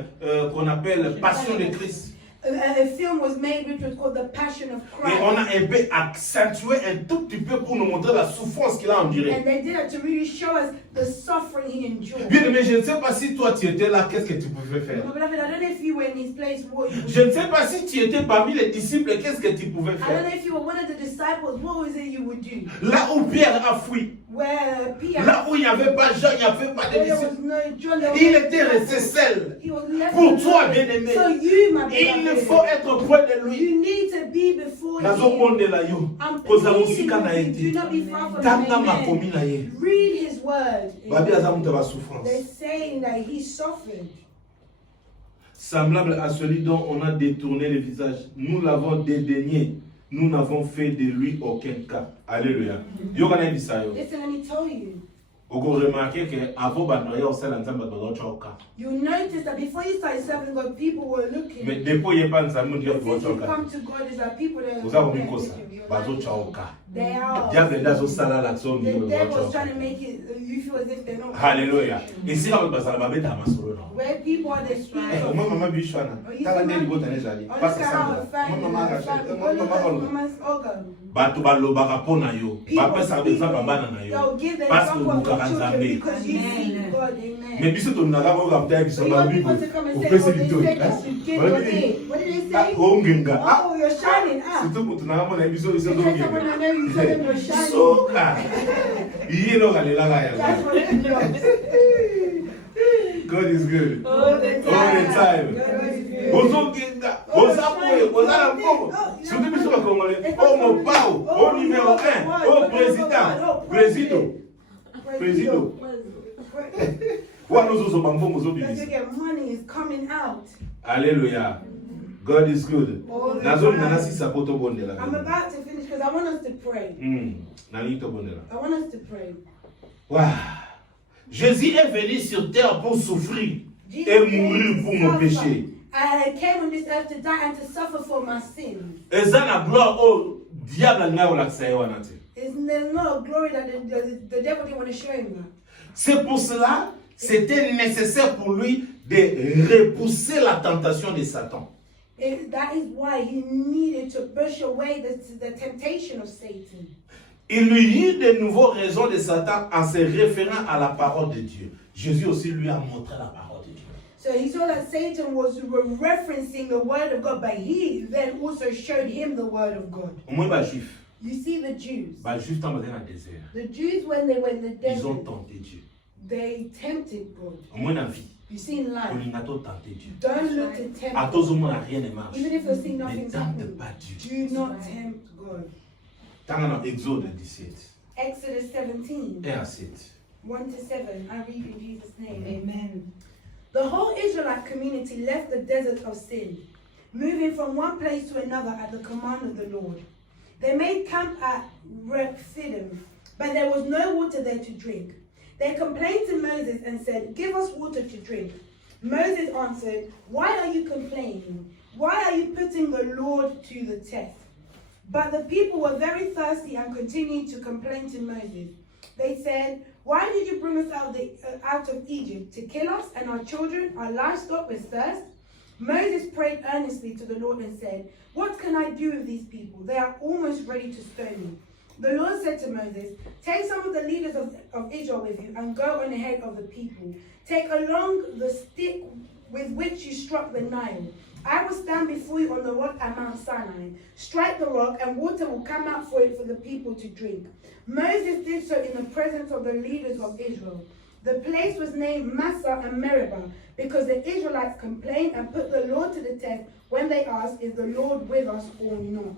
qu'on appelle Passion de Christ. A film was made which was called The Passion of Et on Christ. a un peu accentué un tout petit peu pour nous montrer la souffrance qu'il a endurée. And they did it to really show us the suffering he endured. Bien aimé, je ne sais pas si toi tu étais là, qu'est-ce que tu pouvais faire? My beloved, I don't know if you were in his place, what you would Je ne sais pas si tu étais parmi les disciples, qu'est-ce que tu pouvais I don't faire? know if you were one of the disciples, what was it you would do? Là où Pierre a fui, Where Peter, là où il n'y avait pas Jean, il n'y avait pas de where there was disciples, no John, there was il no était resté seul. He was left Pour toi, alone. bien-aimé, So you, my il beloved, faut être près de lui. you need to be before him. Nazomondela yo, I'm koza pleading musika na with you, ete. do not be far from him. Tanga Amen. makomi na ye. Read his word. Babi aza mutu ba souffrance. They're saying that he suffered. Semblable à celui dont on a détourné le visage. Nous l'avons dédaigné. Nous n'avons fait de lui aucun cas. Alléluia. Yo kana bisa yo. Listen, let me tell you. Oko remarquer que avant banoya osala nzamba bazocha oka. You notice that before you started serving God, people were looking. Mais depuis yepa nzambe ndio But since bazocha you oka. come to God, is that people that Oza komikosa bazocha oka. they are. Diable ndazo sala la tso The ndio devil bazocha was trying to oka. make it you feel as if they're not. Hallelujah. Ici kama basala babeta masolo na. Where people are the spirits Au of. moins maman bishwana. Kala ndeli bota nezali. Oh, Pas look at how a ça. Maman family. racha. Oh, look at Mama's organ. Bato balobaka mpona yo bapesa bezamba bana na yo They'll give their parce que example of olukaka their children nzambe because you see Amen. God. Amen. mais biso tolingaka koyoka motaya biso So you want babibo people to come and say, opesi oh, they litoi said you should give your aid. What did they say? ongenga Oh, you're shining. Ah. surtout motu nanga mona biso biso In case someone I know you tell them you're shining. soka iye nokalelaka That's yango what it does. God is good All the all the time God is good. ozogenga oza boye oza na mbongo surtout biso bakongole o mopao o numéro 1 o président président wana ozozoba mbongo Because ozobimisa you get money is coming out. Alléluia. God is good. All the Nazo time. nanasi sapoto bondela. I'm about to finish because I want us to pray. Nani to bondela. I want us to pray. Wow. Jésus est venu sur terre pour souffrir Jesus et came mourir to pour mon suffer. péché. I came on this earth to die and to suffer for my sins. Et ça la gloire au diable nga olakisa ye wana te. There's no glory that the devil didn't want to show him that. C'est pour cela, c'était nécessaire pour lui de repousser la tentation de Satan. That is why he needed to push away the temptation of Satan. Il lui eut de nouveaux raisons de Satan en se référant à la parole de Dieu. Jésus aussi lui a montré la parole de Dieu. So he saw that Satan was referencing the word of God, but he then also showed him the word of God. Au moins, les Juifs. You see the Jews. Les Juifs dans le désert. The Jews, when they were in the Ils ont desert, tenté Dieu. they tempted God. Au moins dans la vie. You see in life, On a tenté Dieu. don't look to tempt À God. tous au monde, rien ne marche. Even if you're seeing Ne nothing's tente happening, pas Dieu. do not tempt God. Dans Exode 17, Exodus 17, 1 à 7. 1 to 7. I read in Jesus' name. Amen. The whole Israelite community left the desert of Sin, moving from one place to another at the command of the Lord. They made camp at Rephidim, but there was no water there to drink. They complained to Moses and said, "Give us water to drink." Moses answered, "Why are you complaining? Why are you putting the Lord to the test?" But the people were very thirsty and continued to complain to Moses. They said, "Why did you bring us out of Egypt? To kill us and our children, our livestock with thirst?" Moses prayed earnestly to the Lord and said, "What can I do with these people? They are almost ready to stone me." The Lord said to Moses, "Take some of the leaders of Israel with you and go on ahead of the people. Take along the stick with which you struck the Nile. I will stand before you on the rock at Mount Sinai. Strike the rock and water will come out for it for the people to drink." Moses did so in the presence of the leaders of Israel. The place was named Massah and Meribah because the Israelites complained and put the Lord to the test when they asked, "Is the Lord with us or not?"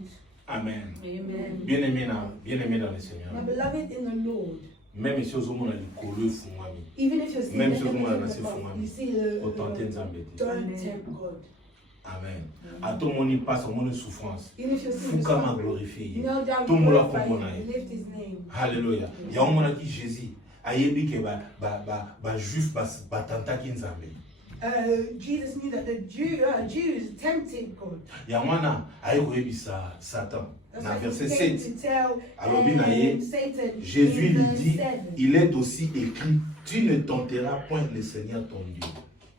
Amen. Amen. Bien-aimé dans le Seigneur. My beloved in the Lord, Même si aux hommes likolo fungwami. even if you're seeing Même the si aux hommes heavens na above, fungwami. you see the Autant nzambe te. don't tempt God. Amen. À tout le monde il passe au monde souffrance. Even if you're seeing the Fuka ma suffering, glorifier. kneel down, Tout le monde la glorify comprend. him, lift his name. Alléluia. Il y a un moment qui Jésus ayebi ke ba juif ba tantaki nzambe. Jesus knew that the Jews tempted God. Il y a un moment ayeko yebisa Satan. That's Dans why verset he came 7. to tell Alors, bien aillé, Satan Jésus in lui verse dit, 7. il est aussi écrit, tu ne tenteras point le Seigneur ton Dieu.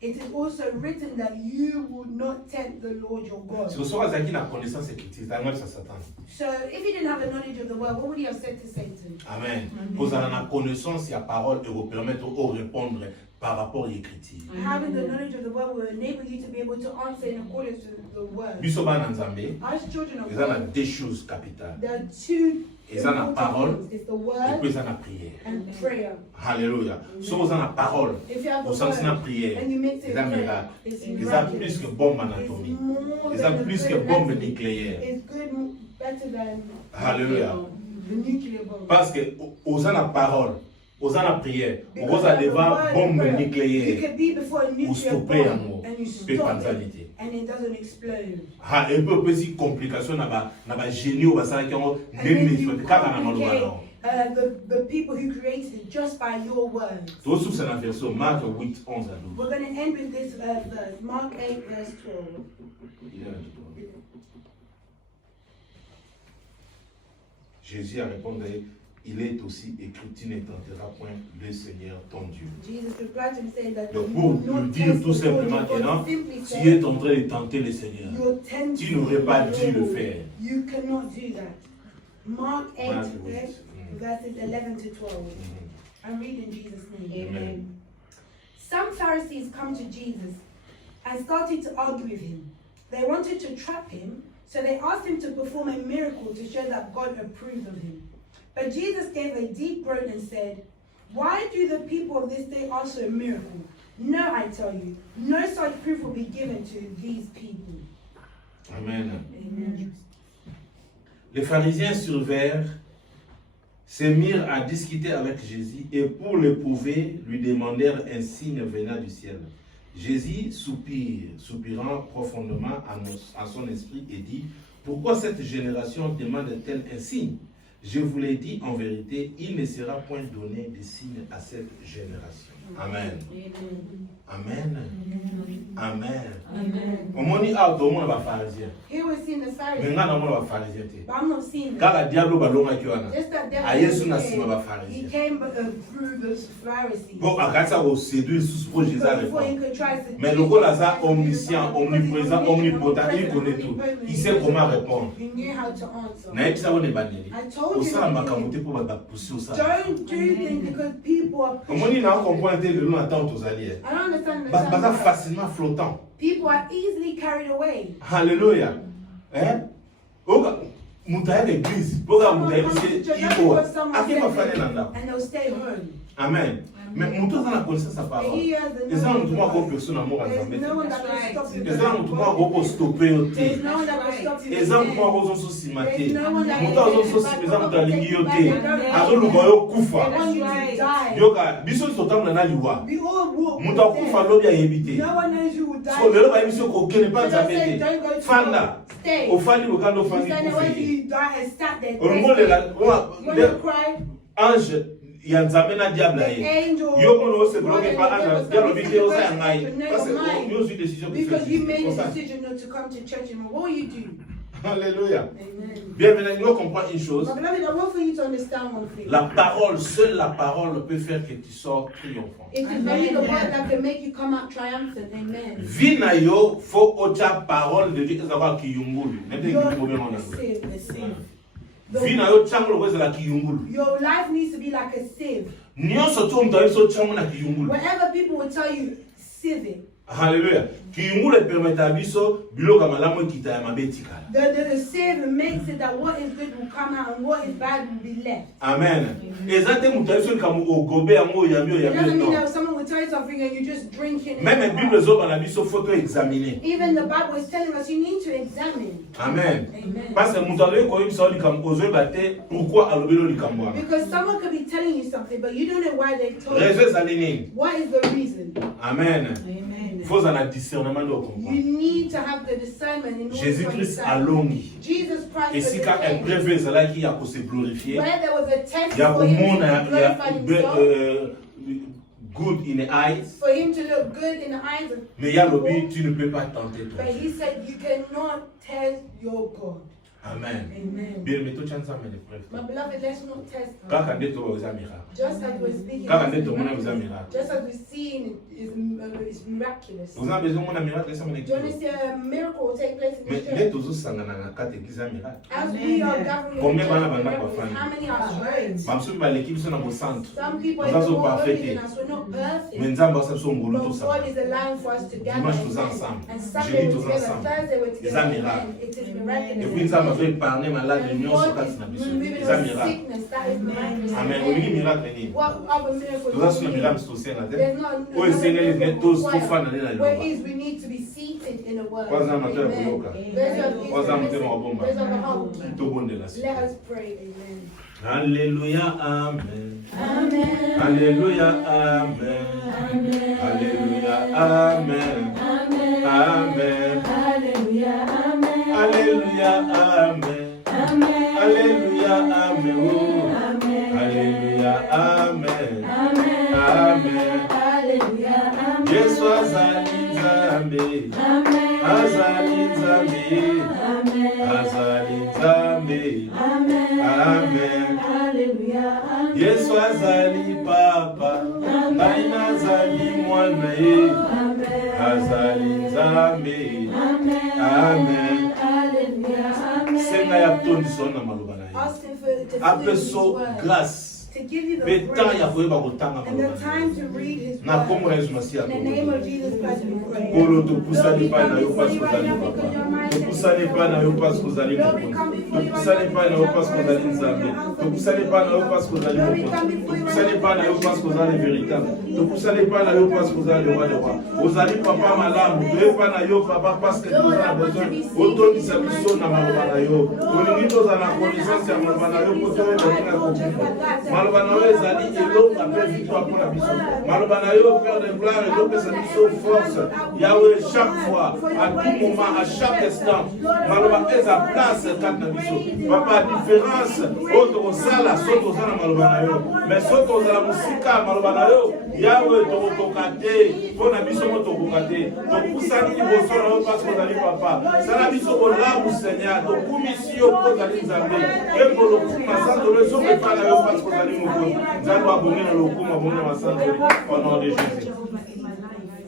it is also written that you would not tempt the Lord your God. Si vous avez une connaissance écriture, ça à Satan. So if he didn't have a knowledge of the word, what would he have said to Satan? Amen. Vous avez une connaissance de la parole et vous permettre de répondre par rapport à l'écriture. Having the knowledge of the word will enable you to be able to answer in accordance to the word. Biso bana nzambe, As children of ils ont God, deux choses capitales. there are two Ils ont la parole important things. It's the et word puis ils ont la prière. and prayer. Alléluia. Si vous avez la parole, If you have the vous avez la word prière, and you mix it ils with ont prayer, miracle. it's Ils ont plus miraculous. que bombe It's anatomie. more Ils than ont a plus good que bombe medicine. nucléaire. It's good, better than Alléluia. the nuclear bomb. Parce que vous avez la parole, vous avez la prière, Because vous avez of the devant word and bombe prayer, you nucléaire. can be before a Vous nuclear stoppez en bomb haut. and you Peu stop panzalité. it and it doesn't explode. Ha, et peu aussi complication na ba génie ou ba ça qui ont And then you demi kaka na maluba complicate non. the people who created it just by your words. Tout sous cette version Marc 8 11 à 12. We're going to end with this verse, Mark 8, verse 12. Jésus a répondu, il est aussi écrit, tu ne tenteras point le Seigneur ton Dieu. Jesus replied to him saying that Donc you pour will not nous dire test tout the Lord simplement your que God. non, Simply tu say, es en train de tenter le Seigneur. you're tempting Tu n'aurais pas the dû le Lord. faire. You cannot do that. Mark 8, Mark 8, verses 11 to 12. I'm reading Jesus' name. Amen. Some Pharisees come to Jesus and started to argue with him. They wanted to trap him, so they asked him to perform a miracle to show that God approved of him. But Jesus gave a deep groan and said, "Why do the people of this day ask for a miracle? No, I tell you, no such proof will be given to these people." Amen. Amen. Les pharisiens survinrent, se mirent à discuter avec Jésus et pour le prouver, lui demandèrent un signe venant du ciel. Jésus soupirant profondément à son esprit et dit, pourquoi cette génération demande-t-elle un signe? Je vous l'ai dit en vérité, il ne sera point donné de signe à cette génération. Amen. Amen. Amen. Omoni a tout le monde va pharisien. Here we're seeing the Mais Pharisees, nga na mona ba pharisien te. but I'm not seeing Car that. la diable balonga ki wana. Just that A Yesu na devil sima ba he pharisien. came through the Pharisees. Bon, akatsa ko séduire sous pour Jésus Before he répond. could try to Mais le gars là omniscient, omniprésent, omnipotent, il connaît tout. Il sait comment répondre. He knew how to answer. Na yebisa wone bandeli. I told Au you sala that makambo te pour ba pousser au sala. don't do things because people are pushing. Omoni na comprendre te le long attend tozali. I don't understand the Baza time. facilement flottant. People are easily carried away. Alléluia. Hein? Oga mutaya l'église. Oga Someone mutaya comes to bise church iko. because someone Aki ba fane said na it, ndako. and they'll stay home. Amen. Mais mutu aza na connaissance ya And parole. he has the Eza mutu moko knowledge. personne amour ya There's Nzambe. no one that can stop you. Eza mutu moko ko stopper yo te. There's no one that can stop you. Eza mutu moko ozo sima te. There's no one that Mutu can azo take you eza back. mutu alingi yo te. They Azoluka yo want kufa. you to die. Yoka biso totambola na liwa. We all walk Mutu with akufa death. lobi ayebi te. No one knows who will die. So lelo bayebi so kokende pa So Nzambe they say, te. don't go to Fanda. God. Stay. Ofandi bokanda You ofandi stand there when kufa. you die and sat there. Olumolela When you cry, ange ya Nzambe na diable the ye. angel. Yo kono ose bloqué Lord, par and the ange. devil Diable comes bite to osa the ngai. question, no, Parce your que mind. yo suis décision de Because you made faire. a decision not to come to church anymore. What will you do? Alléluia. Amen. Bien, maintenant, nous comprenons une chose. But beloved, I want for you to understand one thing. La parole, seule la parole peut faire que tu sors triomphant. It is only the word that can make you come out triumphant. Amen. Vina yo, faut ocha parole de Dieu ezaba kiyungulu. Nende Your, ngibome mona. Vina yo chango kweza la kiyungulu. your life needs to be like a sieve. Nyonso tu mtu abiso chango na kiyungulu. Whatever people will tell you, sieve it. Hallelujah. Kiyungulu permeta biso biloka malamu ekita ya mabetika. The sieve makes it that what is good will come out and what is bad will be left. Amen. Ezate mtu abiso kamu ogobe yango yamio It doesn't mean yamio. that someone will tell you something and you just drink it. Même Bible zoba na biso photo examiner. Even the Bible is telling us you need to examine. Amen. Amen. Parce que mtu aloye ko yebisa likambo ozoyeba te pourquoi alobelo likambo wana. Because someone could be telling you something, but you don't know why they told you. Raison ezali nini? What is the reason? Amen. Amen. Faut en discernement de You comprendre. need to have the discernment in order to Jésus-Christ understand. alongi. Jesus Christ Et was si the quand un test. prévu ezalaki ya ko se glorifier, Where there was a test ya for him komona to glorify himself, good in the eyes, for him to look good in the eyes of mais ya lobi people, tu ne peux pas tenter ton but Dieu. he said you cannot test your God. Amen. Amen. Bien, mais toi, tu as ensemble les preuves. My beloved, let's not test God. Quand on dit toi, vous avez miracle. Just like we're speaking, Quand on dit toi, vous avez miracle. just as we're seeing is miraculous. Vous avez besoin d'un miracle, ça me Do you want to see a miracle take place in mais this les church? tous sangana na kate kiza miracle. As we are gathering Combien in bana church, bana miracles, bafana? how many are straight? Mamsu ba l'équipe sont dans mon centre. Some people Nous are sommes more parfaits. holy than us. We're not perfect. Mais nzamba sa so ngolo But to sa. God is allowing for us to gather Dimanche tous again. ensemble. And Jeudi Sunday we're tous together. ensemble. Thursday we're Des together. miracles. Again. It is Et miraculous. puis nzamba fait parler malade And nyonso God kati is na biso. removing Eza all miracle. sickness. That is miraculous. Amen. Olingi miracle ni. What other miracles? Tous ça do we sur need? miracle social na te. There's not O another esengeli miracle ne tous required. kofana na Where loba. is we need to be seated in a word. Kwanza matendo Amen. kuyoka. Those of Kwanza mtema Israel, wabomba. those of the heart will keep. Tobondela si. Let us pray. Amen. Alléluia, amen. Amen. Alléluia, amen. Alléluia, amen. Amen. Hallelujah. Amen. Alléluia, amen. Amen. Alléluia, amen. Oh. Amen. Alléluia, amen. Amen. Amen. Hallelujah. Amen. Yesu azali nzambe. Amen. Azali nzambe. Amen. Azali nzambe. Amen. Amen. Hallelujah. Amen. Yesu azali papa. Ngai nazali mwana ye. Amen. Azali nzambe. Amen. Amen. Hallelujah. Amen. Senga ya tondison na maloba na ye. Ask him to Ape fill his so word, grâce. to give you the Pe temps ya grace koyeba kotanga and the maloba na time ye. to read his Na kombo na word. Yesu Masiya In the name toloba. of Jesus Christ, we pray. Polo topusani Lord, we pa na come yo before parce you right kozali now papa. because your mind Topusani pa na yo parce kozali Lord, we mokonzi. come before you right Topusani now pa na yo because parce your kozali word is nzambe. in your mouth. Topusani pa na yo parce kozali Lord, we mokonzi. come before you right Topusani pa na yo parce kozali véritable. Topusani pa na yo parce kozali roi de roi. Ozali papa malamu. Toye pa na yo papa parce que nous avons besoin. Otondisa biso na maloba na yo. Olingi tozala na connaissance ya maloba na yo po toyeba tina kokima. Maloba na yo ezali eloko ape victoire pour la biso. Maloba na yo Père de gloire ezopesa biso force. Yahweh chaque fois, à tout moment, à chaque instant. Maloba eza place kati na biso. Papa différence oyo tokosala so tozala na maloba na yo. Mais so tozala mosika maloba na yo. Yahweh tokokoka te. Mpo na biso mo tokoka te. Topusani liboso na yo parce kozali papa. Sala biso bolamu Seigneur. Tokumisi yo mpo ozali nzambe. Embo lokuma santolo ezopepa na yo parce kozali mokonzi. Nzambe abongi na lokuma abongi na masantoli. Au nom de Jésus.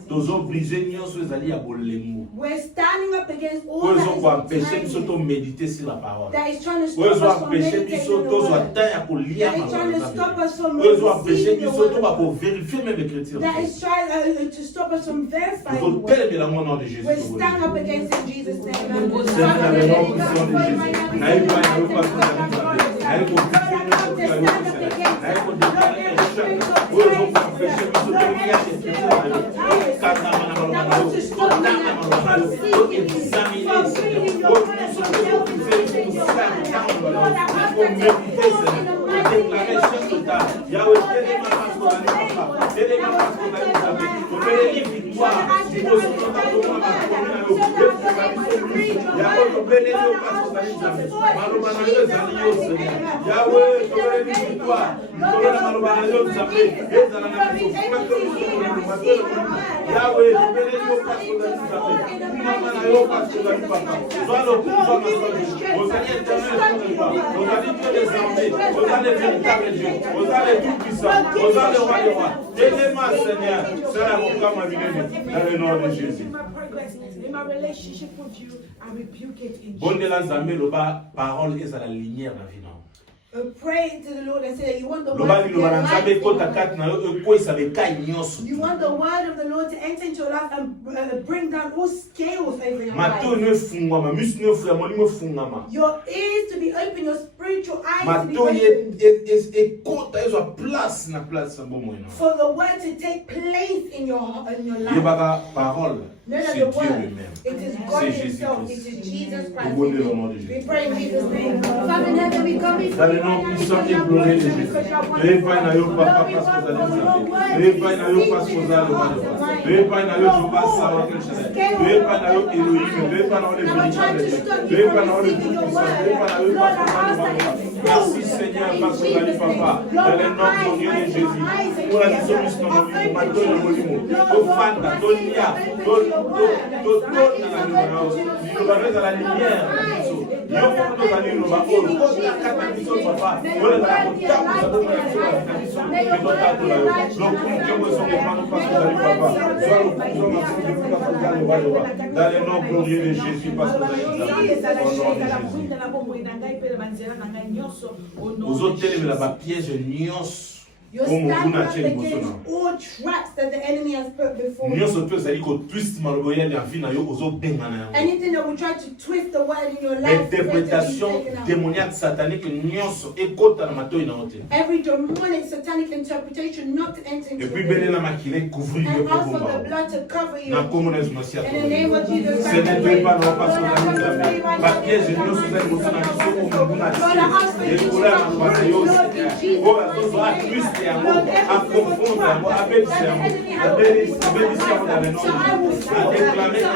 Tozobliger nyonso ezali ya bolembo. We're standing up against all Oyo that ezokoempêche biso is toméditer sur la parole. that is trying to Oyo stop us from ezoempêche meditating biso on the tozwa word. temps ya kolia That is trying to stop us from oyo ezoempêche receiving the biso word. toba kovérifier même écriture. That is trying to stop us from verifying the word. tozotelemela ngo nom de Jésus. We're standing up against in Jesus' name. Seigneur, dans le nom puissant de Jésus, naïe pas na yo pas kozali nzambe. Naïe kofikie nyonso to ya yo Seigneur. Naïe kodéclare échec. Oyo ezokoempêche biso tolia écriture na yo. Okatama na maloba na yo. Totanga maloba na yo. Toexamine Seigneur. Oyo nyonso tokofize biso tosala ntango na yo. Tokoméditer Seigneur. Déclarer chef total. Yahweh telema parce kozali papa. Telema parce kozali nzambe. Topeleli victoire. Liboso totakomona makomi na yo. Epesa biso lusu. Yahweh topeleli yo parce kozali nzambe. Maloba na yo ezali yo Seigneur. Yahweh topeleli victoire. Topeleli maloba na yo nzambe. Ezala na biso. Yahweh topeleli yo parce kozali nzambe. Kumama na yo parce kozali papa. Zwa lokumu zwa masoli. Ozali éternel papa. Ozali Dieu des armées. Ozali véritable Dieu. Ozali tout puissant. Ozali roi des rois. Téléma Seigneur. Sala mokama milele. Dans le nom de Jésus. In my relationship with you, I rebuke it in Jesus. Bondela nzambe loba parole ezala lumière na vie na yo. Pray to the Lord and say that you want the word Loba to be liloba a na light nzambe in your ekota life. kati na yo ekwesa bekai nyonso. You want the word of the Lord to enter into your life and bring down all scales over your Mato life. no efungwama, misu no efungwama, molimo efungwama. Your ears to be open, your spiritual eyes to be Mato open. ekota ezwa place na place ya bomoi na yo. For the word to take place in your life. Yebaka parole, No, no, c'est the Dieu word. lui-même. It is God C'est Himself. It Jésus-Christ. is Jesus Christ. Au nom de Jésus. We pray in Jesus' name. Father in heaven, we come before Dans you le nom right now puissant because et you are glorieux de wonderful, Jésus. because you are Repaille na yo wonderful. papa Lord, we parce que want vous allez for your nzambe. word to Repaille na yo be parce que seated vous in allez our hearts and roi. minds. Repaille na yo Lord, Jehovah Sabaoth el Shaddai. Repaille na yo Elohim. Repaille na yo le Now I'm trying véritable to Dieu. stop you Repaille from na yo le receiving your tout-puissant. word. Repaille na yo Lord, parce que I vous allez ask that roi. you Merci fill Seigneur in parce que vous allez Jesus' name. papa. Lord, Dans le my nom eyes, glorieux de my Jésus. eyes and Pour la ears mission mission are molimo, open mato to na you. molimo. Lord, Tofanda, my ears tolia, are open to your word. My ears are open to your word. liloba no ezala lumière na biso. Dans le nom glorieux de Jésus, parce que vous autres, là-bas, piège nyos. Your stand up against all traps that the enemy has put before you. Anything that will try to twist the word in your life. Interprétation démoniaque satanique nyonso ekota na matoi na ote. Every demonic satanic interpretation not to enter into. Et puis belé la makile couvrir and le ask for the blood to cover you. Na communauté masia. In the name of Jesus Christ. Ce n'est pas non pas son pas piège nyonso za nyonso na biso ko muna. Et pour la mwana yo. Oh azo a twist ya mo a confondre mo a bêtir mo. A bêtir dans le nom. A déclamer que c'est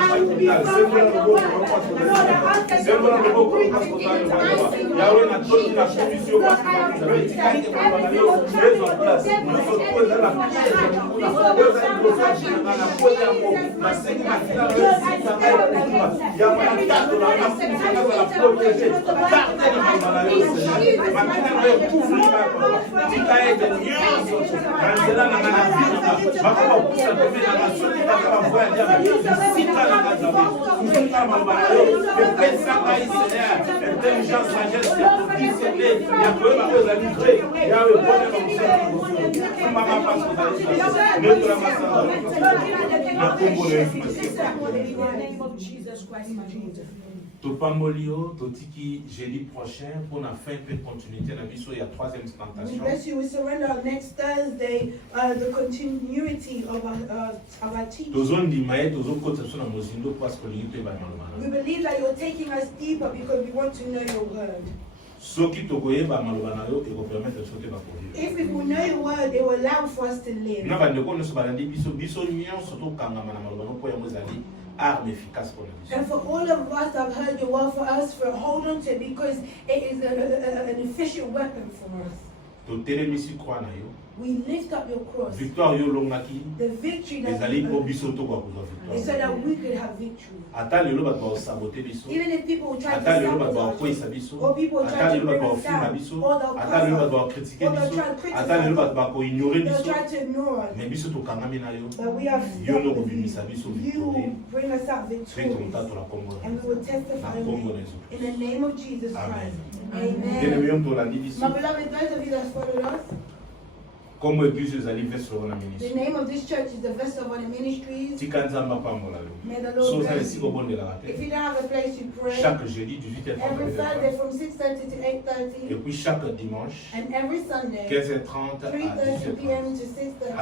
Yahweh na toute la solution parce que vous avez dit qu'il y a en place. Nous sommes tous dans la intelligence, sagesse, discerner, Topamolio, Totiki, jeudi prochain, pour la fin de continuité, il y a troisième We bless you. We surrender our next Thursday, the continuity of our teaching. We believe that you're taking us deeper because we want to know your word. If we will know your word, it will allow for us to live. And for all of us that have heard your word for us, for hold on to it because it is an efficient weapon for us. We lift up your cross. The victory that you earned, so that we could have victory. Even if people will try to sabotage us, or people will try to bring us down, or they'll curse us, or they'll try to criticize us, they'll try to ignore us. But we are stuck with you. You will bring us out victorious. And we will testify in the name of Jesus Christ. Amen. My beloved, those of you that followed us, the name of this church is the Vessel of Honor Ministries. May the Lord bless you. If you don't have a place to pray, every Friday from 6:30 to 8:30, and every Sunday 3:30 p.m. to 6:30.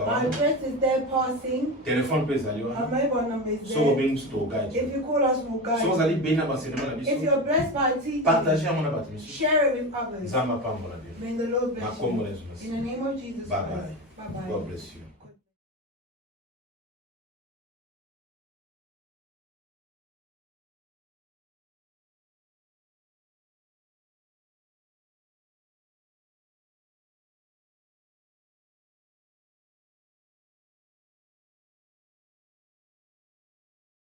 Our address is there passing. Our mobile number is there. If you call us, we'll guide. If you are blessed by a teaching, share it with others. May the Lord bless you. In the name of Jesus Christ. Bye-bye. God bless you.